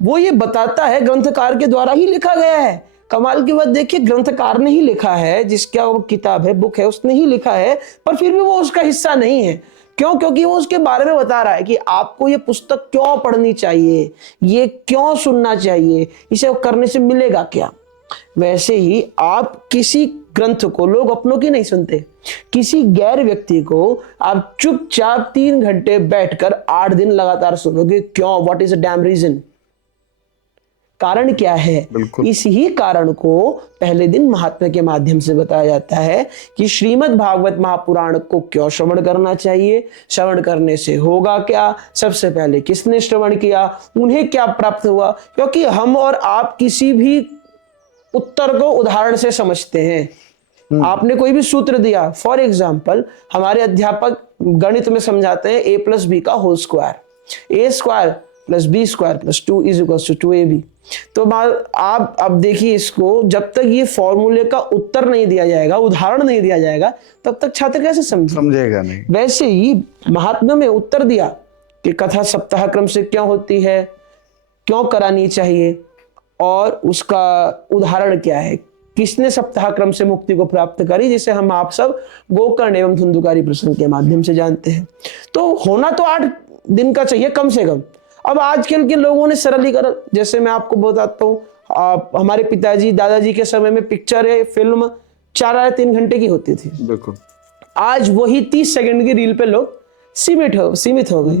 वो ये बताता है ग्रंथकार के द्वारा ही लिखा गया है। कमाल की बात देखिए, ग्रंथकार ने ही लिखा है, जिसका वो किताब है, बुक है, उसने ही लिखा है, पर फिर भी वो उसका हिस्सा नहीं है। क्यों? क्योंकि वो उसके बारे में बता रहा है कि आपको ये पुस्तक क्यों पढ़नी चाहिए, ये क्यों सुनना चाहिए, इसे करने से मिलेगा क्या। वैसे ही आप किसी ग्रंथ को लोग अपनों की नहीं सुनते, किसी गैर व्यक्ति को आप चुपचाप 3 घंटे बैठकर 8 दिन लगातार सुनोगे। क्यों? What is the damn reason? कारण क्या है? बिल्कुल। इस ही कारण को पहले दिन महात्मा के माध्यम से बताया जाता है कि श्रीमद् भागवत महापुराण को क्यों श्रवण करना चाहिए, श्रवण करने से होगा क्या, सबसे पहले किसने श्रवण किया, उन्हें क्या प्राप्त हुआ। क्योंकि हम और आप किसी भी उत्तर को उदाहरण से समझते हैं। आपने कोई भी सूत्र दिया, फॉर एग्जाम्पल हमारे अध्यापक गणित में समझाते हैं a+b का whole square, a² + b² + 2 = 2ab। तो आप अब देखिए, इसको जब तक ये फॉर्मूले का उत्तर नहीं दिया जाएगा, उदाहरण नहीं दिया जाएगा, तब तक छात्र कैसे समझेगा नहीं। वैसे ही महात्मा में उत्तर दिया कि कथा सप्ताह क्रम से क्यों होती है, क्यों करानी चाहिए, और उसका उदाहरण क्या है, किसने सप्ताह क्रम से मुक्ति को प्राप्त करी, जिसे हम आप सब गोकर्ण एवं धुंधुकारी प्रसंग के माध्यम से जानते हैं। तो होना तो 8 दिन का चाहिए कम से कम। अब आजकल के लोगों ने सरलीकरण, जैसे मैं आपको बताता हूँ, हमारे पिताजी दादाजी के समय में पिक्चर या फिल्म 4 या 3 घंटे की होती थी। बिल्कुल। आज वही 30 सेकंड की रील पे लोग सीमित हो गए।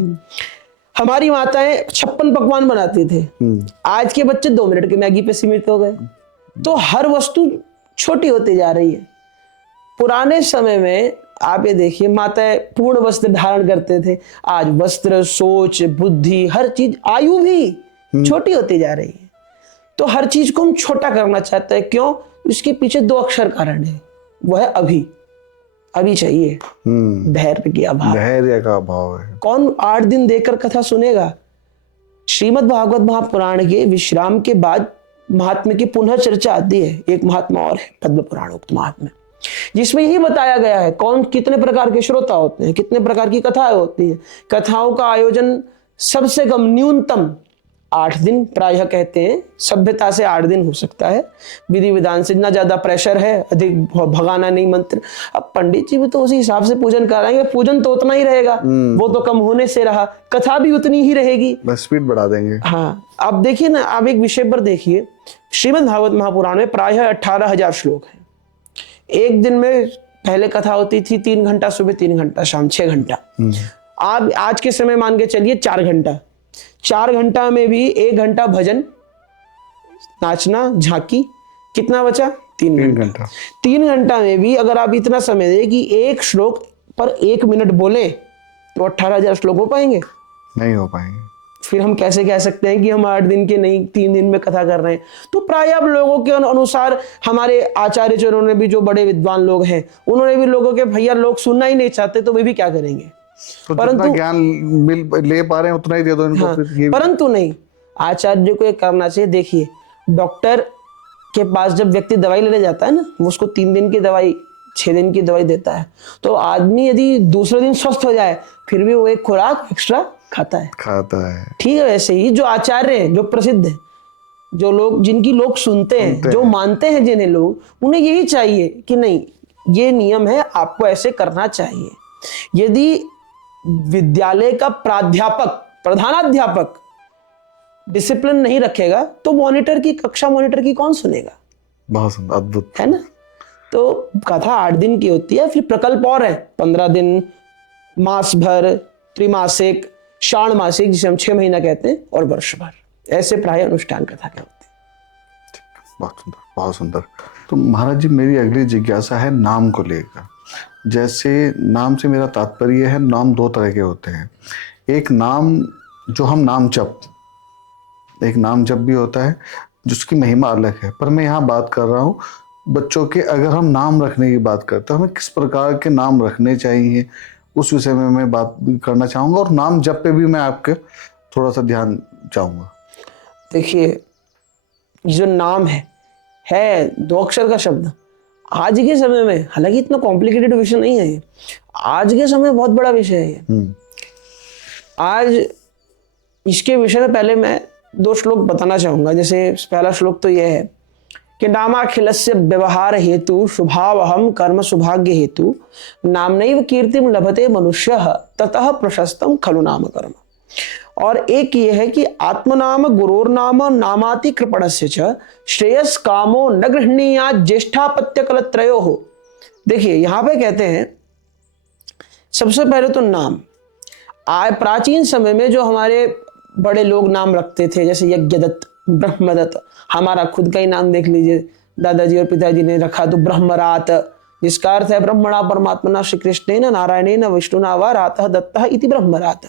हमारी माताएं 56 पकवान बनाती थे, आज के बच्चे 2 मिनट की मैगी पे सीमित हो गए। तो हर वस्तु छोटी होती जा रही है। पुराने समय में आप ये देखिए, माताएं पूर्ण वस्त्र धारण करते थे, आज वस्त्र, सोच, बुद्धि, हर चीज, आयु भी छोटी होती जा रही है। तो हर चीज को हम छोटा करना चाहते हैं। क्यों? इसके पीछे 2 अक्षर कारण है, वह है अभी चाहिए, धैर्य की अभाव, धैर्य का अभाव है। कौन 8 दिन देकर कथा सुनेगा? श्रीमद् भागवत महापुराण के विश्राम के बाद महात्मा की पुनः चर्चा आती है। एक महात्मा और है, पद्म पुराणोक्त महात्मा, जिसमें यही बताया गया है कौन कितने प्रकार के श्रोता होते हैं, कितने प्रकार की कथाएं होती हैं। कथाओं का आयोजन सबसे कम न्यूनतम 8 दिन प्रायः कहते हैं, सभ्यता से 8 दिन हो सकता है, विधि विधान से ना ज्यादा प्रेशर है, अधिक भगाना नहीं मंत्र। अब पंडित जी भी तो उसी हिसाब से पूजन कराएंगे, पूजन तो उतना ही रहेगा, वो तो कम होने से रहा, कथा भी उतनी ही रहेगी, बस स्पीड बढ़ा देंगे। हाँ। अब देखिए ना, आप एक विषय पर देखिए, श्रीमद् भागवत महापुराण में प्रायः 18,000 श्लोक है। एक दिन में पहले कथा होती थी 3 घंटा सुबह, 3 घंटा शाम, 6 घंटा। आज के समय मान के चलिए 4 घंटा। 4 घंटा में भी 1 घंटा भजन, नाचना, झांकी, कितना बचा? 3 घंटा। 3 घंटा में भी अगर आप इतना समय दें कि एक श्लोक पर 1 मिनट बोले, तो 18,000 श्लोक हो पाएंगे? नहीं हो पाएंगे। फिर हम कैसे कह सकते हैं कि हम 8 दिन के नहीं 3 दिन में कथा कर रहे हैं? तो प्राय अब लोगों के अनुसार, हमारे आचार्य जनों ने भी, जो बड़े विद्वान लोग हैं, उन्होंने भी लोगों के, भैया लोग सुनना ही नहीं चाहते तो वे भी क्या करेंगे, तो परंतु ज्ञान ले पा रहे हैं उतना ही दे दो इनको। हाँ, फिर ये परंतु नहीं, आचार्य को ये करना चाहिए। देखिए, डॉक्टर के पास जब व्यक्ति दवाई लेने जाता है ना, वो उसको 3 दिन की दवाई, 6 दिन की दवाई देता है। तो आदमी यदि दूसरे दिन स्वस्थ हो जाए, फिर भी वो एक खुराक एक्स्ट्रा खाता है। ठीक है। वैसे ही जो आचार्य हैं, जो प्रसिद्ध हैं, जो लोग, जिनकी लोग सुनते हैं, जो मानते हैं जिन्हें लोग, उन्हें यही चाहिए कि नहीं, ये नियम है, आपको ऐसे करना चाहिए। यदि विद्यालय का प्राध्यापक, प्रधानाध्यापक डिसिप्लिन नहीं रखेगा, तो कक्षा मॉनिटर की कौन सुनेगा? बहुत सुंदर, अद्भुत है ना। तो कथा 8 दिन की होती है। फिर प्रकल्प और है, 15 दिन, मास भर, त्रिमासिक, षाण्मासिक, जिसे हम 6 महीना कहते हैं, और वर्ष भर। ऐसे प्राय अनुष्ठान कथा के होते हैं। बहुत सुंदर, बहुत सुंदर। तो महाराज जी, मेरी अगली जिज्ञासा है नाम को लेकर। जैसे नाम से मेरा तात्पर्य है, नाम 2 तरह के होते हैं। एक नाम जो हम नाम जप, एक नाम जप भी होता है जिसकी महिमा अलग है। पर मैं यहाँ बात कर रहा हूँ बच्चों के, अगर हम नाम रखने की बात करते हैं, हमें किस प्रकार के नाम रखने चाहिए, उस विषय में मैं बात करना चाहूँगा। और नाम जप पे भी मैं आपके थोड़ा सा ध्यान चाहूँगा। देखिए, जो नाम है 2 अक्षर का शब्द। आज के समय में, हालांकि इतना कॉम्प्लिकेटेड विषय नहीं है, आज के समय बहुत बड़ा विषय है। आज इसके विषय में पहले मैं 2 श्लोक बताना चाहूंगा। जैसे पहला श्लोक तो यह है कि नामाखिलस्य व्यवहार हेतु शुभावहम कर्म सुभाग्य हेतु नामनैव कीर्तिम लभते मनुष्यः ततः प्रशस्तम खलु नाम कर्म। और एक ये है कि आत्मनाम गुरोर्नाम नामाति कृपणस्य च श्रेयस कामो न गृहणीया ज्येष्ठापत्य कलत्रयो हो। देखिए यहां पे कहते हैं सबसे पहले तो नाम। प्राचीन समय में जो हमारे बड़े लोग नाम रखते थे, जैसे यज्ञदत्त, ब्रह्मदत्त, हमारा खुद का ही नाम देख लीजिए, दादाजी और पिताजी ने रखा तो ब्रह्मरात, जिसका अर्थ है ब्रह्मणा परमात्मना श्री कृष्णेन नारायणेन विष्णुना वा रातः दत्तः इति ब्रह्मरात,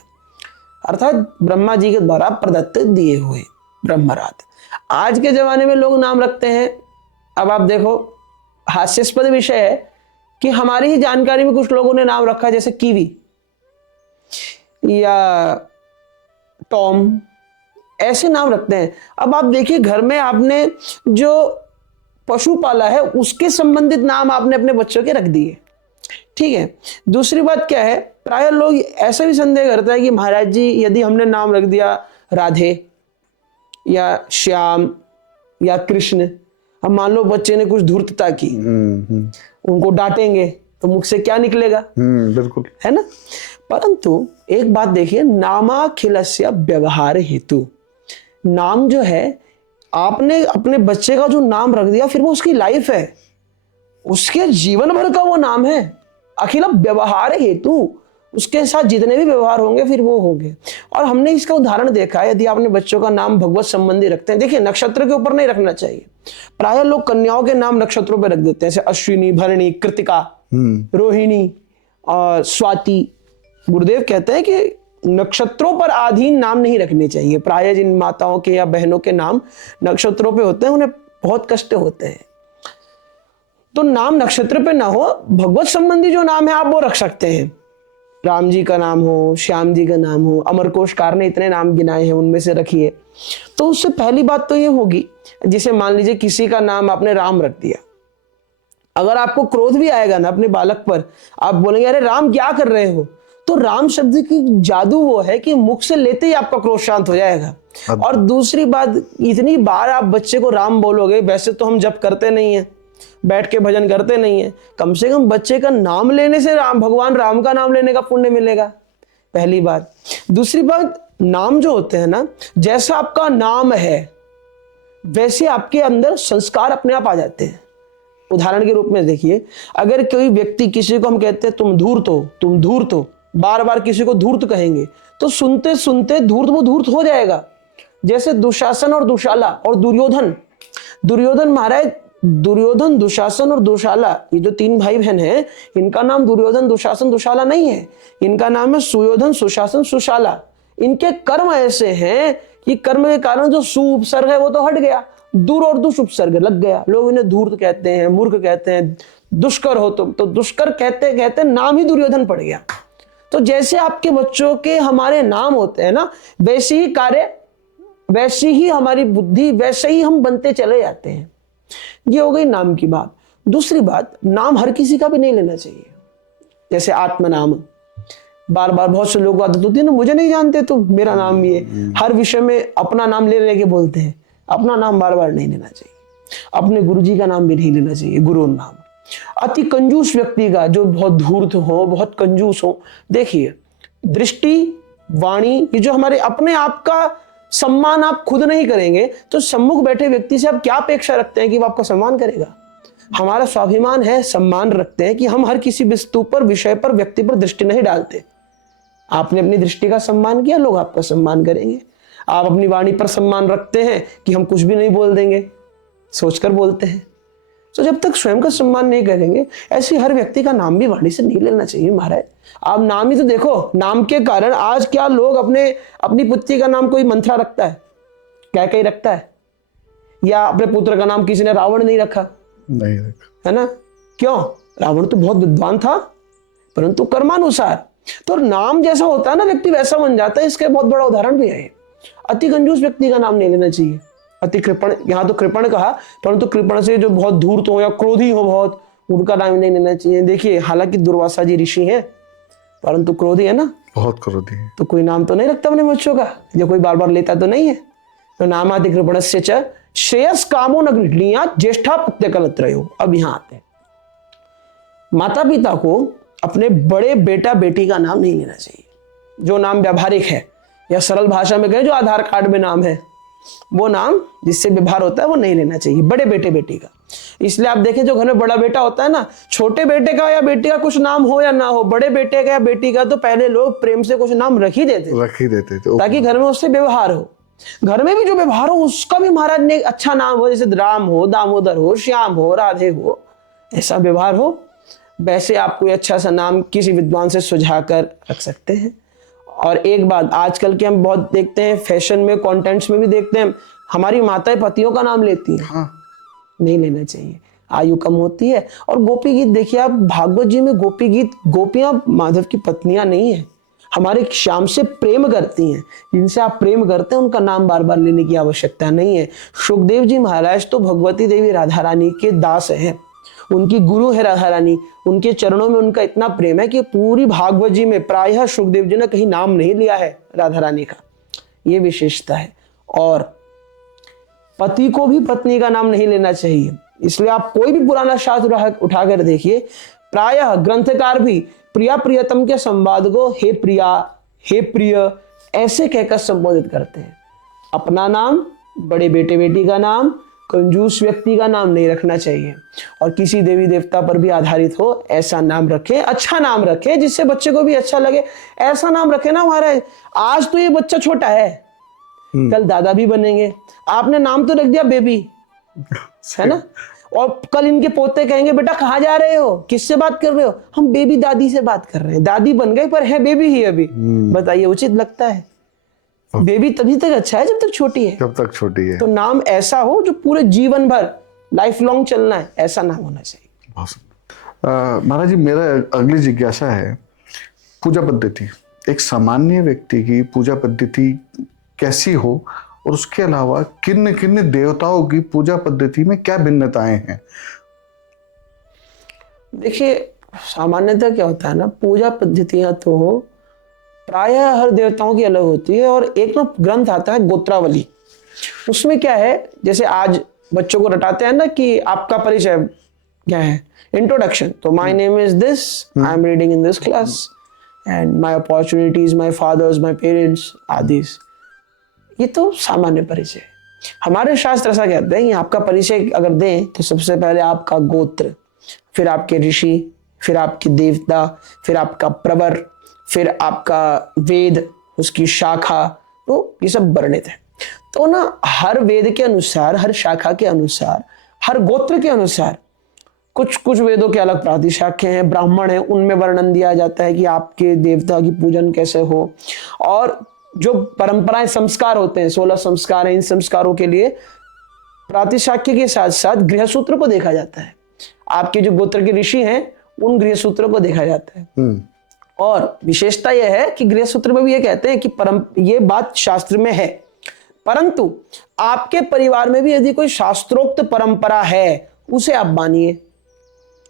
अर्थात ब्रह्मा जी के द्वारा प्रदत्त दिए हुए ब्रह्मरात। आज के जमाने में लोग नाम रखते हैं, अब आप देखो हास्यास्पद विषय है कि हमारी ही जानकारी में कुछ लोगों ने नाम रखा जैसे कीवी या टॉम, ऐसे नाम रखते हैं। अब आप देखिए घर में आपने जो पशु पाला है उसके संबंधित नाम आपने अपने बच्चों के रख दिए, ठीक है। दूसरी बात क्या है, प्राय लोग ऐसा भी संदेह करते हैं कि महाराज जी यदि हमने नाम रख दिया राधे या श्याम या कृष्ण, अब मान लो बच्चे ने कुछ धूर्तता की, उनको डांटेंगे तो मुख से क्या निकलेगा, बिल्कुल, है ना। परंतु एक बात देखिए, नामाखिलस्य व्यवहार हेतु, नाम जो है आपने अपने बच्चे का जो नाम रख दिया फिर वो उसकी लाइफ है, उसके जीवन भर का वो नाम है। अखिल व्यवहार हेतु, उसके साथ जितने भी व्यवहार होंगे फिर वो होंगे। और हमने इसका उदाहरण देखा है, यदि आपने बच्चों का नाम भगवत संबंधी रखते हैं, देखिए नक्षत्र के ऊपर नहीं रखना चाहिए। प्राय लोग कन्याओं के नाम नक्षत्रों पर रख देते हैं, जैसे अश्विनी, भरणी, कृतिका, रोहिणी और स्वाति। गुरुदेव कहते हैं कि नक्षत्रों पर अधीन नाम नहीं रखने चाहिए। प्राय जिन माताओं के या बहनों के नाम नक्षत्रों पे होते हैं उन्हें बहुत कष्ट होते हैं, तो नाम नक्षत्र पे ना हो, भगवत संबंधी जो नाम है आप वो रख सकते हैं। राम जी का नाम हो, श्याम जी का नाम हो, अमरकोशकार ने इतने नाम गिनाए हैं उनमें से रखिए। तो उससे पहली बात तो ये होगी, जिसे मान लीजिए किसी का नाम आपने राम रख दिया, अगर आपको क्रोध भी आएगा ना अपने बालक पर, आप बोलेंगे अरे राम क्या कर रहे हो, तो राम शब्द की जादू वो है कि मुख से लेते ही आपका क्रोध शांत हो जाएगा। और दूसरी बात, इतनी बार आप बच्चे को राम बोलोगे, वैसे तो हम जप करते नहीं है, बैठ के भजन करते नहीं है, कम से कम बच्चे का नाम लेने से राम, भगवान राम का नाम लेने का पुण्य मिलेगा, पहली बात। दूसरी बात, नाम जो होते हैं ना, जैसा आपका नाम है वैसे आपके अंदर संस्कार अपने आप आ जाते हैं। उदाहरण के रूप में देखिए, अगर कोई व्यक्ति, किसी को हम कहते हैं तुम धूर्त हो, तुम धूर्त हो, बार बार किसी को धूर्त कहेंगे तो सुनते सुनते धूर्त वो धूर्त हो जाएगा। जैसे दुशासन और दुशाला और दुर्योधन, दुर्योधन महाराज, दुर्योधन, दुशासन और दुशाला, ये जो तीन भाई बहन हैं, इनका नाम दुर्योधन, दुशासन, दुशाला नहीं है, इनका नाम है सुयोधन, सुशासन, सुशाला। इनके कर्म ऐसे हैं कि कर्म के कारण जो सु उपसर्ग है वो तो हट गया, दूर और दुष उपसर्ग लग गया। लोग इन्हें धूर्त कहते हैं, मूर्ख कहते हैं, दुष्कर हो तुम, तो दुष्कर कहते कहते नाम ही दुर्योधन पड़ गया। तो जैसे आपके बच्चों के हमारे नाम होते हैं ना, वैसे ही कार्य, वैसी ही हमारी बुद्धि, वैसे ही हम बनते चले जाते हैं। ये हो गई नाम की बात। दूसरी बात, नाम हर किसी का भी नहीं लेना चाहिए। जैसे आत्मनाम, बार बार बहुत से लोग आदत होती है ना, मुझे नहीं जानते तुम, मेरा नाम ये, हर विषय में अपना नाम ले लेके बोलते हैं। अपना नाम बार बार नहीं लेना चाहिए। अपने गुरुजी का नाम भी नहीं लेना चाहिए, गुरु नाम। अति कंजूस व्यक्ति का, जो बहुत धूर्त हो, बहुत कंजूस हो, देखिए दृष्टि, वाणी, ये जो हमारे अपने आप का सम्मान आप खुद नहीं करेंगे तो सम्मुख बैठे व्यक्ति से आप क्या अपेक्षा रखते हैं कि वो आपका सम्मान करेगा। हमारा स्वाभिमान है, सम्मान रखते हैं कि हम हर किसी वस्तु पर, विषय पर, व्यक्ति पर दृष्टि नहीं डालते। आपने अपनी दृष्टि का सम्मान किया, लोग आपका सम्मान करेंगे। आप अपनी वाणी पर सम्मान रखते हैं कि हम कुछ भी नहीं बोल देंगे, सोचकर बोलते हैं। तो जब तक स्वयं का सम्मान नहीं करेंगे, ऐसे हर व्यक्ति का नाम भी वाणी से नहीं लेना चाहिए महाराज। आप नाम ही तो देखो, नाम के कारण आज क्या लोग अपनी पुत्री का नाम कोई मंथरा रखता है, कैकेयी रखता है, या अपने पुत्र का नाम किसी ने रावण नहीं रखा, नहीं रखा, है ना। क्यों? रावण तो बहुत विद्वान था, परंतु कर्मानुसार। तो नाम जैसा होता है ना, व्यक्ति वैसा बन जाता है। इसके बहुत बड़ा उदाहरण भी है। अति कंजूस व्यक्ति का नाम नहीं लेना चाहिए। अति कृपण, यहाँ तो कृपण कहा, परंतु कृपण से जो बहुत धूर्त हो या क्रोधी हो बहुत, उनका नाम नहीं लेना चाहिए। देखिए हालांकि दुर्वासा जी ऋषि हैं, परंतु क्रोधी है ना, बहुत क्रोधी है, तो कोई नाम तो नहीं रखता अपने बच्चों का, जो कोई बार बार लेता तो नहीं है। तो नामादि कृपणस्य च श्रेयस कामो न गृह्णीया ज्येष्ठा प्रत्यकलत्रयो। अब यहाँ आते हैं, माता पिता को अपने बड़े बेटा बेटी का नाम नहीं लेना चाहिए। जो नाम व्यावहारिक है, या सरल भाषा में कहें जो आधार कार्ड में नाम है, वो नाम जिससे व्यवहार होता है वो नहीं लेना चाहिए बड़े बेटे बेटी का। इसलिए आप देखें जो घर में बड़ा बेटा होता है ना, छोटे बेटे का या बेटी का कुछ नाम हो या ना हो, बड़े बेटे का या बेटी का तो पहले लोग प्रेम से कुछ नाम रख ही देते थे ताकि घर में उससे व्यवहार हो। घर में भी जो व्यवहार हो उसका भी महाराज ने अच्छा नाम हो, जैसे राम हो, दामोदर हो, श्याम हो, राधे हो, ऐसा व्यवहार हो। वैसे आप कोई अच्छा सा नाम किसी विद्वान से सुझा कर रख सकते हैं। और एक बात आजकल के हम बहुत देखते हैं, फैशन में, कंटेंट्स में भी देखते हैं, हमारी माताएं पतियों का नाम लेती हैं। हाँ। नहीं लेना चाहिए, आयु कम होती है। और गोपी गीत देखिए आप, भागवत जी में गोपी गीत, गोपियां माधव की पत्नियां नहीं है, हमारे श्याम से प्रेम करती हैं। जिनसे आप प्रेम करते हैं उनका नाम बार बार लेने की आवश्यकता नहीं है। सुखदेव जी महाराज तो भगवती देवी राधा रानी के दास हैं, उनकी गुरु है राधा रानी, उनके चरणों में उनका इतना प्रेम है कि पूरी भागवत जी में प्रायः सुखदेव जी ने कहीं नाम नहीं लिया है राधा रानी का, ये विशेषता है। और पति को भी पत्नी का नाम नहीं लेना चाहिए। इसलिए आप कोई भी पुराना शास्त्र उठाकर देखिए, प्रायः ग्रंथकार भी प्रिया प्रियतम के संवाद को हे प्रिया, हे प्रिय ऐसे कहकर संबोधित करते हैं। अपना नाम, बड़े बेटे बेटी का नाम, कंजूस व्यक्ति का नाम नहीं रखना चाहिए। और किसी देवी देवता पर भी आधारित हो ऐसा नाम रखें, अच्छा नाम रखें जिससे बच्चे को भी अच्छा लगे। ऐसा नाम रखें ना, हमारे आज तो ये बच्चा छोटा है, कल दादा भी बनेंगे, आपने नाम तो रख दिया बेबी, है ना, और कल इनके पोते कहेंगे बेटा कहाँ जा रहे हो, किससे बात कर रहे हो, हम बेबी दादी से बात कर रहे हैं, दादी बन गए पर है बेबी ही अभी। बताइए उचित लगता है? बेबी तभी तक अच्छा है जब तक छोटी है, जब तक छोटी है। तो नाम ऐसा हो जो पूरे जीवन भर लाइफ लॉन्ग चलना है, ऐसा नाम होना चाहिए। महाराज जी, मेरा अगली जिज्ञासा है, पूजा पद्धति, एक सामान्य व्यक्ति की पूजा पद्धति कैसी हो और उसके अलावा किन किन देवताओं की पूजा पद्धति में क्या भिन्नताएं हैं? देखिए सामान्यतः क्या होता है ना, पूजा पद्धतियां तो प्रायः हर देवताओं की अलग होती है। और एक ना ग्रंथ आता है गोत्रावली, उसमें क्या है, जैसे आज बच्चों को रटाते हैं ना कि आपका परिचय क्या है, इंट्रोडक्शन, तो my name is this, I am reading in this class and my opportunities, my father's, my parents आदि, ये तो सामान्य परिचय। हमारे शास्त्र ऐसा कहते हैं कि आपका परिचय अगर दें तो सबसे पहले आपका गोत्र, फिर आपके ऋषि, फिर आपके देवता, फिर आपका प्रवर, फिर आपका वेद, उसकी शाखा, तो ये सब वर्णित है। तो ना हर वेद के अनुसार, हर शाखा के अनुसार, हर गोत्र के अनुसार, कुछ कुछ वेदों के अलग प्रातिशाख्य हैं, ब्राह्मण हैं, उनमें वर्णन दिया जाता है कि आपके देवता की पूजन कैसे हो। और जो परंपराएं, संस्कार होते हैं, 16 संस्कार हैं, इन संस्कारों के लिए प्रातिशाख्य के साथ साथ गृहसूत्र को देखा जाता है। आपके जो गोत्र के ऋषि हैं उन गृहसूत्रों को देखा जाता है। और विशेषता यह है कि गृहसूत्र में भी ये कहते हैं कि ये बात शास्त्र में है, परंतु आपके परिवार में भी यदि कोई शास्त्रोक्त परंपरा है उसे आप मानिए,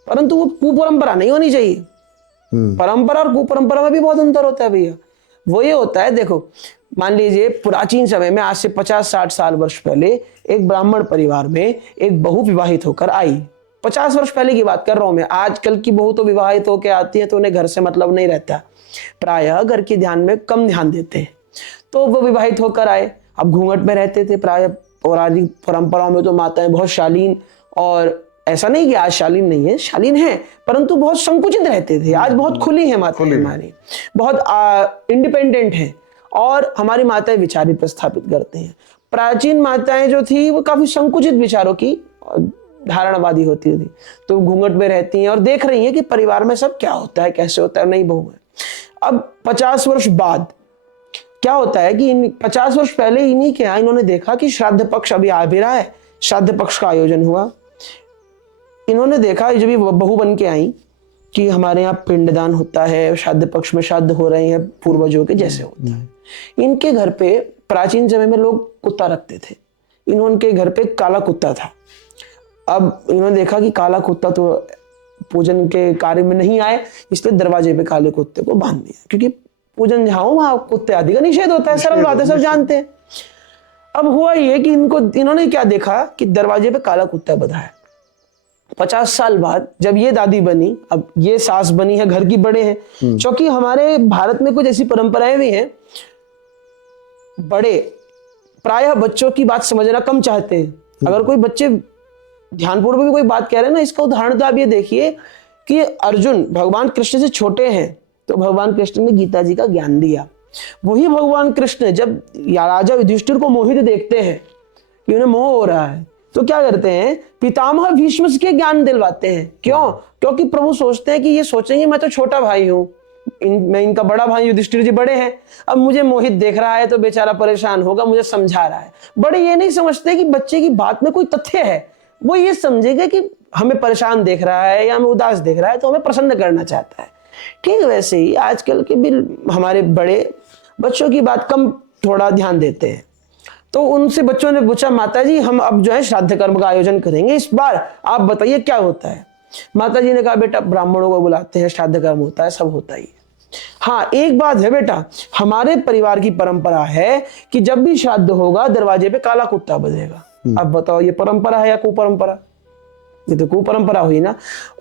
परंतु वो कुपरंपरा नहीं होनी चाहिए। परंपरा और कुपरंपरा में भी बहुत अंतर होता है भैया। वो ये होता है, देखो मान लीजिए प्राचीन समय में, आज से 50-60 साल वर्ष पहले, एक ब्राह्मण परिवार में एक बहू विवाहित होकर आई। 50 वर्ष पहले की बात कर रहा हूं मैं। आजकल की बहू तो विवाहित होकर आती है तो उन्हें घर से मतलब नहीं रहता, प्रायः घर के ध्यान में कम ध्यान देते हैं। तो वो विवाहित होकर आए, अब घूंघट में रहते थे। प्रायः पौराणिक परंपराओं में तो माताएं बहुत शालीन, और ऐसा नहीं कि आज शालीन नहीं है, शालीन है, परंतु बहुत संकुचित रहते थे। आज बहुत खुली है माताएं, हमारी बहुत इंडिपेंडेंट है, और हमारी माताएं विचार प्रस्थापित करते हैं। प्राचीन माताएं जो थी वो काफी संकुचित विचारों की धारणावादी होती थी, तो घूंघट में रहती हैं और देख रही हैं कि परिवार में सब क्या होता है, कैसे होता है, नई बहू है। अब 50 वर्ष बाद क्या होता है कि 50 वर्ष पहले इन्हीं के यहाँ इन्होंने देखा कि श्राद्ध पक्ष अभी आ भी रहा है, श्राद्ध पक्ष का आयोजन हुआ। इन्होंने देखा जब ये बहू बन के आई कि हमारे यहाँ पिंडदान होता है, श्राद्ध पक्ष में श्राद्ध हो रहे हैं पूर्वजों के जैसे होता है। इनके घर पे प्राचीन समय में लोग कुत्ता रखते थे, इनके घर पे काला कुत्ता था। अब इन्होंने देखा कि काला कुत्ता तो पूजन के कार्य में नहीं आए, इसलिए दरवाजे पे काले कुत्ते को बांध दिया, क्योंकि पूजन जहां हो वहां कुत्ते आदि का निषेध होता है, सरल बात है, सब जानते हैं। अब हुआ ये कि इन्होंने क्या देखा कि दरवाजे पे काला कुत्ता बंधा है। 50 साल बाद जब ये दादी बनी, अब ये सास बनी है, घर की बड़े हैं, क्योंकि हमारे भारत में कुछ ऐसी परंपराएं भी हैं बड़े प्रायः बच्चों की बात समझना कम चाहते हैं। अगर कोई बच्चे ध्यानपूर्वक भी कोई बात कह रहे हैं ना, इसका उदाहरण तो आप ये देखिए कि अर्जुन भगवान कृष्ण से छोटे हैं, तो भगवान कृष्ण ने गीता जी का ज्ञान दिया। वही भगवान कृष्ण जब राजा युधिष्ठिर को मोहित देखते हैं कि उन्हें मोह हो रहा है, तो क्या करते हैं, पितामह भीष्म के ज्ञान दिलवाते हैं। क्यों? क्योंकि प्रभु सोचते हैं कि ये सोचेंगे मैं तो छोटा भाई हूं, मैं इनका बड़ा भाई, युधिष्ठिर जी बड़े हैं, अब मुझे मोहित देख रहा है तो बेचारा परेशान होगा, मुझे समझा रहा है। बड़े ये नहीं समझते कि बच्चे की बात में कोई तथ्य है, वो ये समझेगा कि हमें परेशान देख रहा है या हमें उदास देख रहा है तो हमें प्रसन्न करना चाहता है। ठीक वैसे ही आजकल के भी हमारे बड़े बच्चों की बात कम थोड़ा ध्यान देते हैं। तो उनसे बच्चों ने पूछा, माता जी हम अब जो है श्राद्ध कर्म का आयोजन करेंगे, इस बार आप बताइए क्या होता है। माता जी ने कहा, बेटा ब्राह्मणों को बुलाते हैं, श्राद्ध कर्म होता है, सब होता ही है। हाँ एक बात है बेटा, हमारे परिवार की परंपरा है कि जब भी श्राद्ध होगा दरवाजे पे काला कुत्ता बजेगा। अब बताओ ये परंपरा है या कुपरंपरा? ये तो कुपरंपरा हुई ना।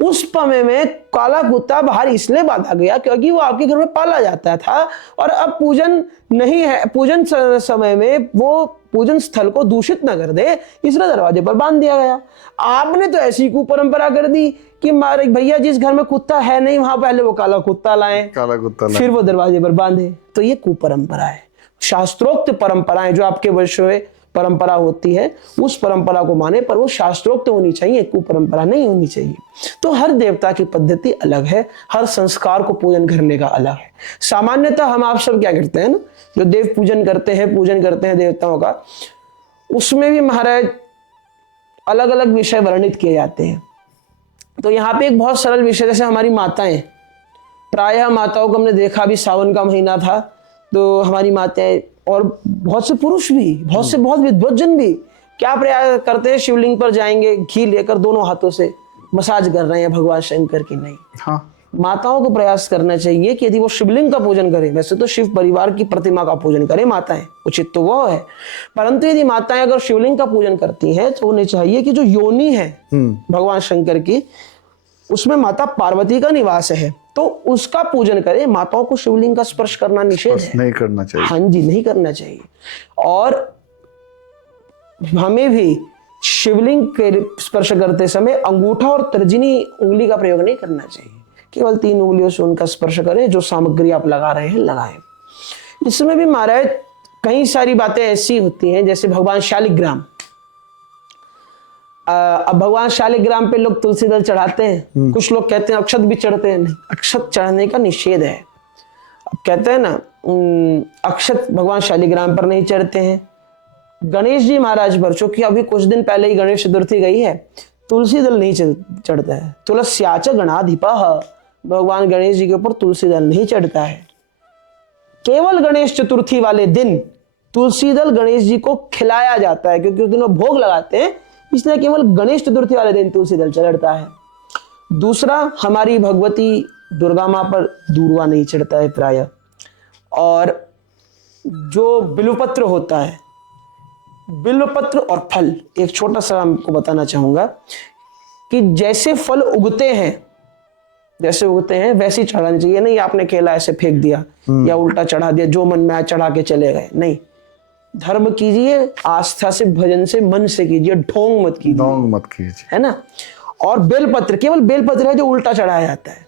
उस समय में काला कुत्ता बाहर इसलिए बांधा गया क्योंकि वो आपके घर में पाला जाता था, और अब पूजन नहीं है, पूजन समय में वो पूजन स्थल को दूषित न कर दे, इसलिए दरवाजे पर बांध दिया गया। आपने तो ऐसी कुपरंपरा कर दी कि मारे भैया जिस घर में कुत्ता है नहीं वहां पहले वो काला कुत्ता लाएं, फिर वो दरवाजे पर बांधे। तो ये कुपरंपरा है। शास्त्रोक्त परंपराएं जो आपके वर्षों में परंपरा होती है, उस परंपरा को माने, पर वो शास्त्रोक्त होनी चाहिए, कुपरंपरा नहीं होनी चाहिए। तो हर देवता की पद्धति अलग है, हर संस्कार को पूजन करने का अलग है। सामान्यतः हम आप सब क्या करते हैं ना, जो देव पूजन करते हैं देवताओं का, उसमें भी महाराज अलग अलग विषय वर्णित किए जाते हैं। तो यहाँ पे एक बहुत सरल विषय, जैसे हमारी माताएं, प्रायः माताओं को हमने देखा, भी सावन का महीना था तो हमारी माताएं और बहुत से पुरुष भी, बहुत विद्वज्जन भी क्या प्रयास करते हैं, शिवलिंग पर जाएंगे, घी लेकर दोनों हाथों से मसाज कर रहे हैं भगवान शंकर की। नहीं, हाँ माताओं को प्रयास करना चाहिए कि यदि वो शिवलिंग का पूजन करें, वैसे तो शिव परिवार की प्रतिमा का पूजन करें माताएं, उचित तो वो है, परंतु यदि माताएं अगर शिवलिंग का पूजन करती हैं तो उन्हें चाहिए कि जो योनि है भगवान शंकर की, उसमें माता पार्वती का निवास है, तो उसका पूजन करें। माताओं को शिवलिंग का स्पर्श करना निषेध है, नहीं करना चाहिए। हाँ जी, नहीं करना चाहिए। और हमें भी शिवलिंग के स्पर्श करते समय अंगूठा और तर्जनी उंगली का प्रयोग नहीं करना चाहिए, केवल 3 उंगलियों से उनका स्पर्श करें। जो सामग्री आप लगा रहे हैं लगाएं। इसमें भी महाराज कई सारी बातें ऐसी होती हैं, जैसे भगवान शालिग्राम। अब भगवान शालिग्राम पे लोग तुलसी दल चढ़ाते हैं, कुछ लोग कहते हैं अक्षत भी चढ़ते हैं। नहीं, अक्षत चढ़ाने का निषेध है। अब कहते हैं ना अक्षत भगवान शालिग्राम पर नहीं चढ़ते हैं, गणेश जी महाराज पर, चूंकि अभी कुछ दिन पहले ही गणेश चतुर्थी गई है, तुलसी दल नहीं चढ़ता है। तुलस्याच गणाधिपः, भगवान गणेश जी के ऊपर तुलसी दल नहीं चढ़ता है। केवल गणेश चतुर्थी वाले दिन तुलसी दल गणेश जी को खिलाया जाता है, क्योंकि उस दिन वो भोग लगाते हैं, इसलिए केवल गणेश चतुर्थी वाले दिन तुलसी दल चढ़ता है। दूसरा, हमारी भगवती दुर्गा मां पर दूर्वा नहीं चढ़ता है प्राय। और जो बिल्वपत्र होता है, बिल्वपत्र और फल, एक छोटा सा आपको बताना चाहूंगा कि जैसे फल उगते हैं वैसे ही चढ़ाने चाहिए। नहीं आपने केला ऐसे फेंक दिया या उल्टा चढ़ा दिया, जो मन में आया चढ़ा के चले गए। नहीं, धर्म कीजिए, आस्था से, भजन से, मन से कीजिए, ढोंग मत कीजिए, है ना। और बेलपत्र, केवल बेलपत्र है जो उल्टा चढ़ाया जाता है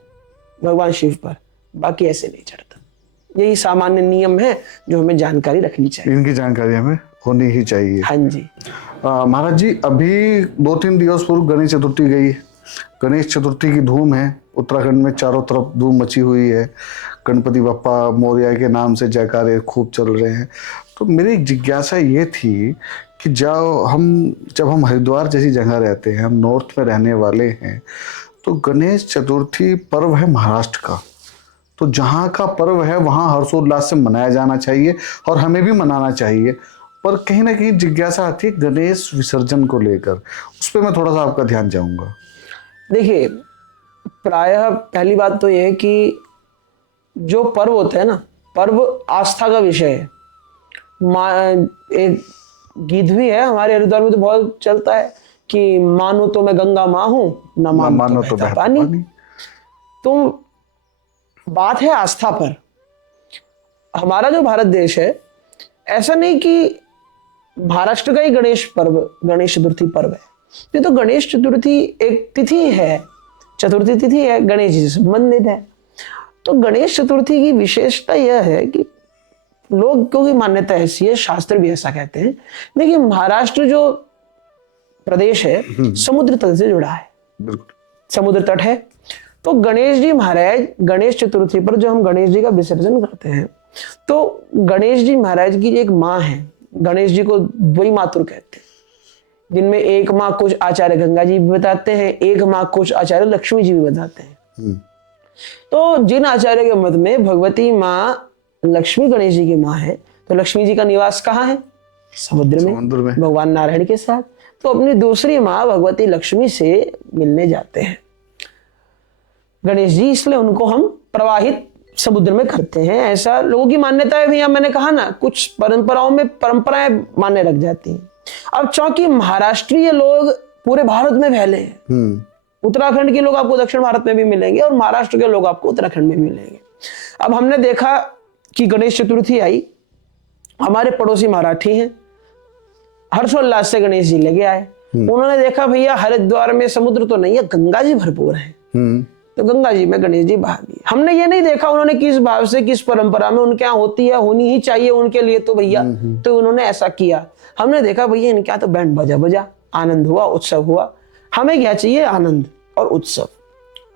भगवान शिव पर, बाकी ऐसे नहीं चढ़ता। यही सामान्य नियम है जो हमें जानकारी रखनी चाहिए। इनकी जानकारी हमें होनी ही चाहिए। हाँ जी महाराज जी, अभी 2-3 दिवस पूर्व गणेश चतुर्थी गई। गणेश चतुर्थी की धूम है, उत्तराखंड में चारों तरफ धूम मची हुई है। गणपति बप्पा मोरया के नाम से जयकारे खूब चल रहे हैं। तो मेरी जिज्ञासा ये थी कि जब हम हरिद्वार जैसी जगह रहते हैं, हम नॉर्थ में रहने वाले हैं, तो गणेश चतुर्थी पर्व है महाराष्ट्र का, तो जहाँ का पर्व है वहाँ हर्षोल्लास से मनाया जाना चाहिए और हमें भी मनाना चाहिए। पर कहीं ना कहीं जिज्ञासा आती है गणेश विसर्जन को लेकर, उस पर मैं थोड़ा सा आपका ध्यान चाहूँगा। देखिए, प्रायः पहली बात तो यह है कि जो पर्व होते हैं ना, पर्व आस्था का विषय है। एक गीत भी है हमारे हरिद्वार में, तो बहुत चलता है कि मानो तो मैं गंगा माँ हूं, न मानो तो बहता पानी। तो बात है आस्था पर। हमारा जो भारत देश है, ऐसा नहीं कि महाराष्ट्र का ही गणेश चतुर्थी पर्व है, ये तो गणेश चतुर्थी एक तिथि है, चतुर्थी तिथि है, गणेश जी से संबंधित है। तो गणेश चतुर्थी की विशेषता यह है कि लोगों की मान्यता ऐसी है, शास्त्र भी ऐसा कहते हैं। देखिए महाराष्ट्र जो प्रदेश है समुद्र तल से जुड़ा है, समुद्र तट है। तो गणेश जी महाराज गणेश चतुर्थी पर जो हम गणेश जी का विसर्जन करते हैं, तो गणेश जी महाराज की एक माँ है, गणेश जी को द्वई मातुर कहते हैं, जिनमें एक माँ कुछ आचार्य गंगा जी भी बताते हैं, एक माँ कुछ आचार्य लक्ष्मी जी भी बताते हैं। तो जिन आचार्य के मत में भगवती माँ लक्ष्मी गणेश जी की माँ है, तो लक्ष्मी जी का निवास कहाँ है? समुद्र में भगवान नारायण के साथ। तो अपनी दूसरी माँ भगवती लक्ष्मी से मिलने जाते हैं गणेश जी, इसलिए उनको हम प्रवाहित समुद्र में करते हैं, ऐसा लोगों की मान्यता है भैया। मैंने कहा ना, कुछ परंपराओं में परंपराएं मानने लग जाती हैं। अब चूंकि महाराष्ट्रीय लोग पूरे भारत में फैले हैं, उत्तराखंड के लोग आपको दक्षिण भारत में भी मिलेंगे और महाराष्ट्र के लोग आपको उत्तराखंड में मिलेंगे। अब हमने देखा कि गणेश चतुर्थी आई, हमारे पड़ोसी मराठी हैं, हर्षोल्लास से गणेश जी लेके आए। उन्होंने देखा भैया हरिद्वार में समुद्र तो नहीं है, गंगा जी भरपूर है, तो गंगा जी में गणेश जी बहा दिए। हमने ये नहीं देखा उन्होंने किस भाव से, किस परंपरा में उनके यहाँ होती है, होनी ही चाहिए उनके लिए, तो भैया तो उन्होंने ऐसा किया। हमने देखा भैया इनके यहाँ तो बैंड बजा बजा, आनंद हुआ, उत्सव हुआ। हमें क्या चाहिए? आनंद और उत्सव।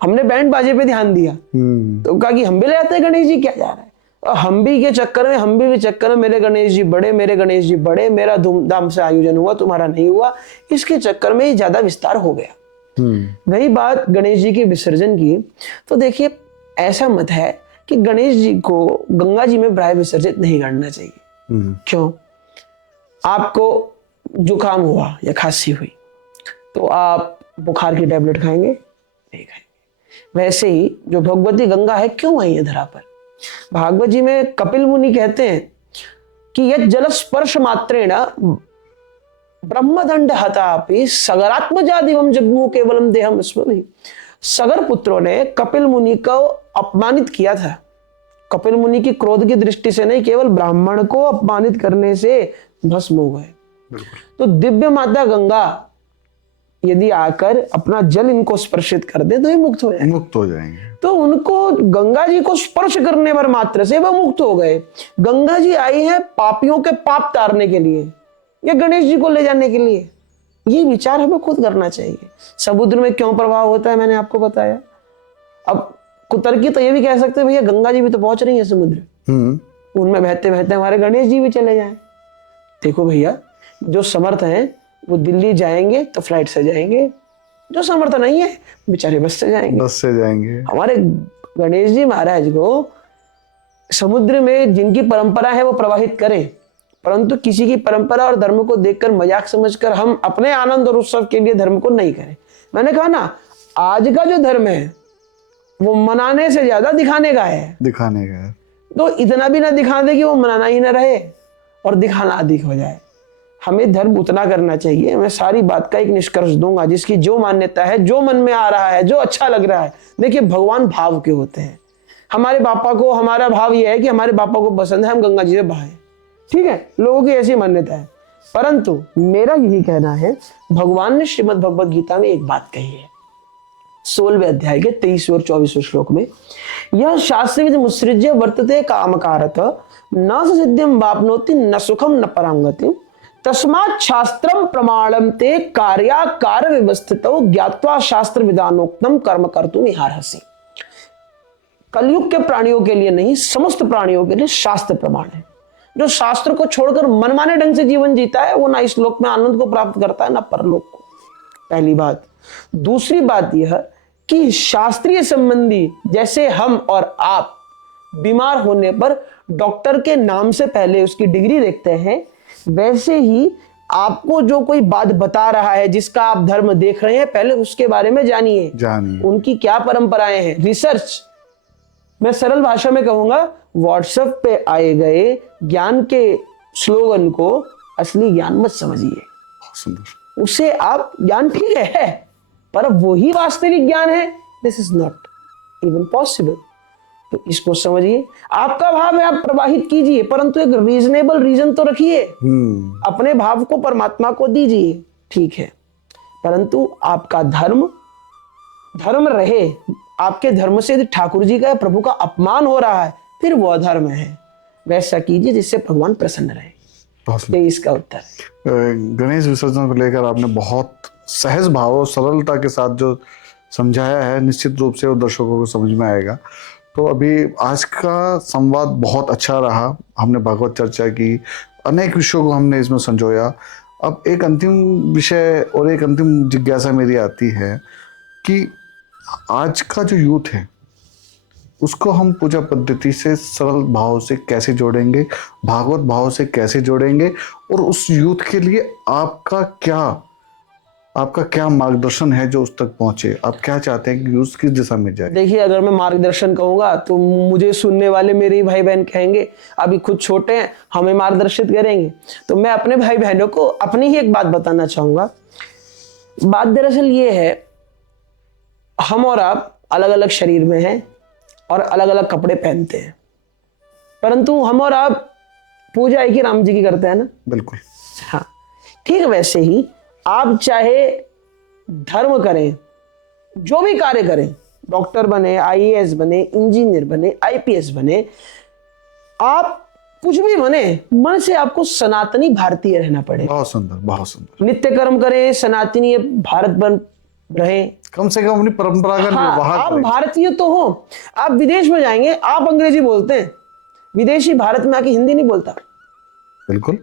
हमने बैंड बाजे पे ध्यान दिया, तो कहा कि हम भी ले आते हैं गणेश जी, क्या जा रहा है। और हम भी के चक्कर में, हम भी चक्कर में, मेरे गणेश जी बड़े, मेरे गणेश जी बड़े, मेरा धूमधाम से आयोजन हुआ, तुम्हारा नहीं हुआ, इसके चक्कर में ही ज्यादा विस्तार हो गया। वही बात गणेश जी के विसर्जन की, तो देखिए ऐसा मत है कि गणेश जी को गंगा जी में प्राय विसर्जित नहीं करना चाहिए। क्यों? आपको जुकाम हुआ या खांसी हुई तो आप बुखार की टेबलेट खाएंगे? नहीं खाएंगे। वैसे ही जो भगवती गंगा है क्यों आई है धरा पर? भागवत जी में कपिल मुनि कहते हैं कि यह जल स्पर्श मात्रेण ब्रह्मदंड हतापि सगरात्मजा दिवम जग्मु केवलम देहम स्मृति। सगर पुत्रों ने कपिल मुनि को अपमानित किया था। कपिल मुनि की क्रोध की दृष्टि से नहीं, केवल ब्राह्मण को अपमानित करने से भस्म हो गए। तो दिव्य माता गंगा यदि आकर अपना जल इनको स्पर्शित कर दे तो ये मुक्त हो जाएंगे। तो उनको गंगा जी को स्पर्श करने पर मात्र से वह मुक्त हो गए। गंगा जी आई है पापियों के पाप तारने के लिए या गणेश जी को ले जाने के लिए? ये विचार हमें खुद करना चाहिए। समुद्र में क्यों प्रभाव होता है मैंने आपको बताया। अब कुतर्की तो ये भी कह सकते हैं भैया गंगा जी भी तो पहुंच रही है समुद्र, उनमें बहते बहते हमारे गणेश जी भी चले जाएं। देखो भैया, जो समर्थ हैं वो दिल्ली जाएंगे तो फ्लाइट से जाएंगे, जो समर्थ नहीं है बेचारे बस से जाएंगे। हमारे गणेश जी महाराज को समुद्र में जिनकी परंपरा है वो प्रवाहित करें, परंतु किसी की परंपरा और धर्म को देखकर मजाक समझकर हम अपने आनंद और उत्सव के लिए धर्म को नहीं करें। मैंने कहा ना, आज का जो धर्म है वो मनाने से ज्यादा दिखाने का है। तो इतना भी ना दिखा दे कि वो मनाना ही ना रहे और दिखाना अधिक हो जाए। हमें धर्म उतना करना चाहिए। मैं सारी बात का एक निष्कर्ष दूंगा, जिसकी जो मान्यता है, जो मन में आ रहा है, जो अच्छा लग रहा है। देखिए भगवान भाव के होते हैं। हमारे पापा को, हमारा भाव यह है कि हमारे पापा को पसंद है हम गंगा जी से बहाएं, ठीक है, लोगों की ऐसी मान्यता है। परंतु मेरा यही कहना है, भगवान ने श्रीमद् भगवद गीता में एक बात कही है 16वें अध्याय के 23वें और 24वें श्लोक में, यह शास्त्रविद मुत्सृज्य वर्तते कामकारत न सिद्धिम वाप्नोति न सुखम न परांगति तस्मात् शास्त्रम प्रमाणम ते कार्याकार व्यवस्थितो ज्ञात्वा शास्त्र विधानोक्तम कर्म कर्तुम इहार्हसि। कलयुग के प्राणियों के लिए नहीं, समस्त प्राणियों के लिए शास्त्र प्रमाण है। जो शास्त्र को छोड़कर मनमाने ढंग से जीवन जीता है वो ना इस लोक में आनंद को प्राप्त करता है ना परलोक को। पहली बात। दूसरी बात यह कि शास्त्रीय संबंधी, जैसे हम और आप बीमार होने पर डॉक्टर के नाम से पहले उसकी डिग्री देखते हैं, वैसे ही आपको जो कोई बात बता रहा है, जिसका आप धर्म देख रहे हैं, पहले उसके बारे में जानिए उनकी क्या परंपराएं हैं। रिसर्च, मैं सरल भाषा में कहूंगा, व्हाट्सएप पे आए गए ज्ञान के स्लोगन को असली ज्ञान मत समझिए। उसे आप ज्ञान ठीक है पर वही वास्तविक ज्ञान है, this is not even possible. तो इसको समझिए, आपका भाव है आप प्रवाहित कीजिए, परंतु एक रीजनेबल रीजन तो रखिए। अपने भाव को परमात्मा को दीजिए, ठीक है, परंतु आपका धर्म धर्म रहे। आपके धर्म से यदि ठाकुर जी का या प्रभु का अपमान हो रहा है, फिर वो अधर्म है। वैसा कीजिए जिससे भगवान प्रसन्न रहे। ये इसका उत्तर है। गणेश विसर्जन को लेकर आपने बहुत सहज भाव और सरलता के साथ जो समझाया है, निश्चित रूप से वो दर्शकों को समझ में आएगा। तो अभी आज का संवाद बहुत अच्छा रहा, हमने भागवत चर्चा की, अनेक विषयों को हमने इसमें संजोया। अब एक अंतिम विषय और एक अंतिम जिज्ञासा मेरी आती है कि आज का जो यूथ है उसको हम पूजा पद्धति से सरल भाव से कैसे जोड़ेंगे, भागवत भाव से कैसे जोड़ेंगे, और उस यूथ के लिए आपका क्या मार्गदर्शन है जो उस तक पहुंचे? आप क्या चाहते हैं कि यूथ किस दिशा में जाए? देखिए, अगर मैं मार्गदर्शन कहूंगा तो मुझे सुनने वाले मेरे ही भाई बहन कहेंगे अभी खुद छोटे हैं, हमें मार्गदर्शित करेंगे। तो मैं अपने भाई बहनों को अपनी ही एक बात बताना चाहूंगा। बात दरअसल ये है, हम और आप अलग अलग शरीर में हैं और अलग अलग कपड़े पहनते हैं, परंतु हम और आप पूजा एक ही राम जी की करते हैं ना। बिल्कुल। हाँ, ठीक वैसे ही आप चाहे धर्म करें, जो भी कार्य करें, डॉक्टर बने, आईएएस बने, इंजीनियर बने, आईपीएस बने, आप कुछ भी बने, मन से आपको सनातनी भारतीय रहना पड़ेगा। बहुत सुंदर, बहुत सुंदर। नित्य कर्म करें, सनातनी भारत बन रहे, कम से कम अपनी परंपरा का निर्वाह आप करें। भारतीय तो हो। आप विदेश में जाएंगे, आप अंग्रेजी बोलते हैं, विदेशी भारत में आके हिंदी नहीं बोलता। बिल्कुल।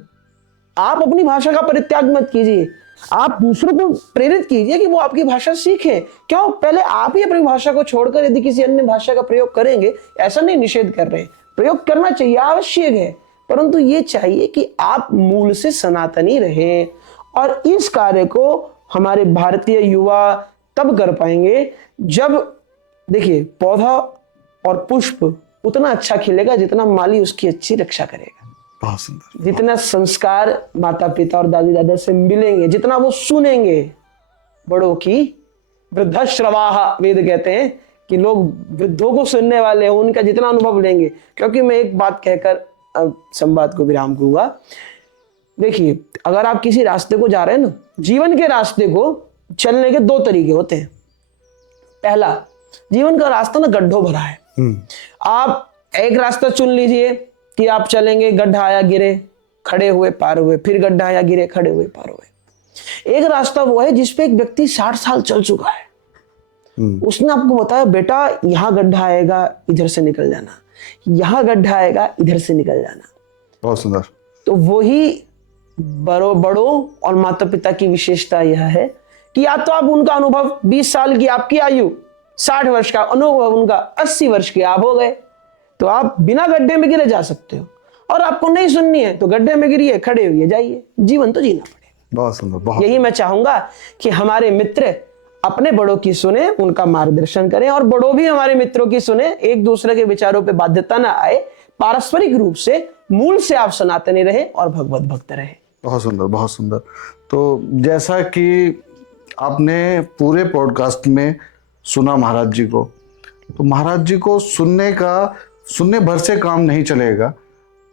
आप अपनी भाषा का परित्याग मत कीजिए, आप दूसरों को प्रेरित कीजिए कि वो आपकी भाषा सीखें। क्यों? पहले आप ही अपनी भाषा को छोड़कर यदि किसी अन्य भाषा का प्रयोग करेंगे, ऐसा नहीं निषेध कर रहे, प्रयोग करना चाहिए, आवश्यक है, परंतु ये चाहिए कि आप मूल से सनातनी रहें। और इस कार्य को हमारे भारतीय युवा तब कर पाएंगे जब, देखिए, पौधा और पुष्प उतना अच्छा खिलेगा जितना माली उसकी अच्छी रक्षा करेगा। बहुत सुंदर। जितना संस्कार माता पिता और दादी दादा से मिलेंगे, जितना वो सुनेंगे, बड़ों की वृद्धश्रवाह वेद कहते हैं कि लोग वृद्धों को सुनने वाले हैं, उनका जितना अनुभव लेंगे। क्योंकि मैं एक बात कहकर संवाद को विराम दूंगा। देखिए, अगर आप किसी रास्ते को जा रहे हैं ना, जीवन के रास्ते को चलने के दो तरीके होते हैं। पहला, जीवन का रास्ता ना गड्ढों भरा है, आप एक रास्ता चुन लीजिए कि आप चलेंगे, गड्ढा आया गिरे, खड़े हुए पार हुए, फिर गड्ढा आया गिरे, खड़े हुए पार हुए। एक रास्ता वो है जिसपे एक व्यक्ति 60 साल चल चुका है, उसने आपको बताया बेटा यहां गड्ढा आएगा, इधर से निकल जाना, यहां गड्ढा आएगा, इधर से निकल जाना। बहुत सुंदर। तो वही बड़ों और माता पिता की विशेषता यह है कि या तो आप उनका अनुभव 20 साल की आपकी आयु, 60 वर्ष का अनुभव उनका 80 वर्ष के आप हो गए, तो आप बिना गड्ढे में गिरे जा सकते हो। और आपको नहीं सुननी है तो गड्ढे में गिरिए, खड़े हुए जाइए, जीवन तो जीना पड़ेगा। बहुत सुंदर, बहुत। यही मैं चाहूंगा कि हमारे मित्र अपने बड़ों की सुने, उनका मार्गदर्शन करें, और बड़ों भी हमारे मित्रों की सुने। एक दूसरे के विचारों पे बाध्यता ना आए, पारस्परिक रूप से मूल से आप सनातनी रहे और भगवत भक्त रहे। बहुत सुंदर, बहुत सुंदर। तो जैसा कि आपने पूरे पॉडकास्ट में सुना महाराज जी को, तो महाराज जी को सुनने भर से काम नहीं चलेगा।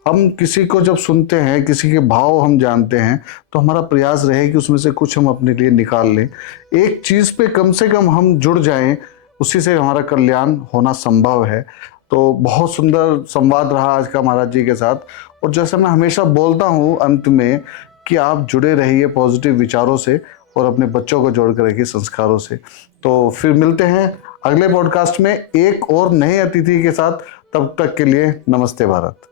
हम किसी को जब सुनते हैं, किसी के भाव हम जानते हैं, तो हमारा प्रयास रहे कि उसमें से कुछ हम अपने लिए निकाल लें, एक चीज़ पे कम से कम हम जुड़ जाएं, उसी से हमारा कल्याण होना संभव है। तो बहुत सुंदर संवाद रहा आज का महाराज जी के साथ। और जैसा मैं हमेशा बोलता हूँ अंत में कि आप जुड़े रहिए पॉजिटिव विचारों से और अपने बच्चों को जोड़ कर रखिए संस्कारों से। तो फिर मिलते हैं अगले पॉडकास्ट में एक और नए अतिथि के साथ। तब तक के लिए नमस्ते भारत।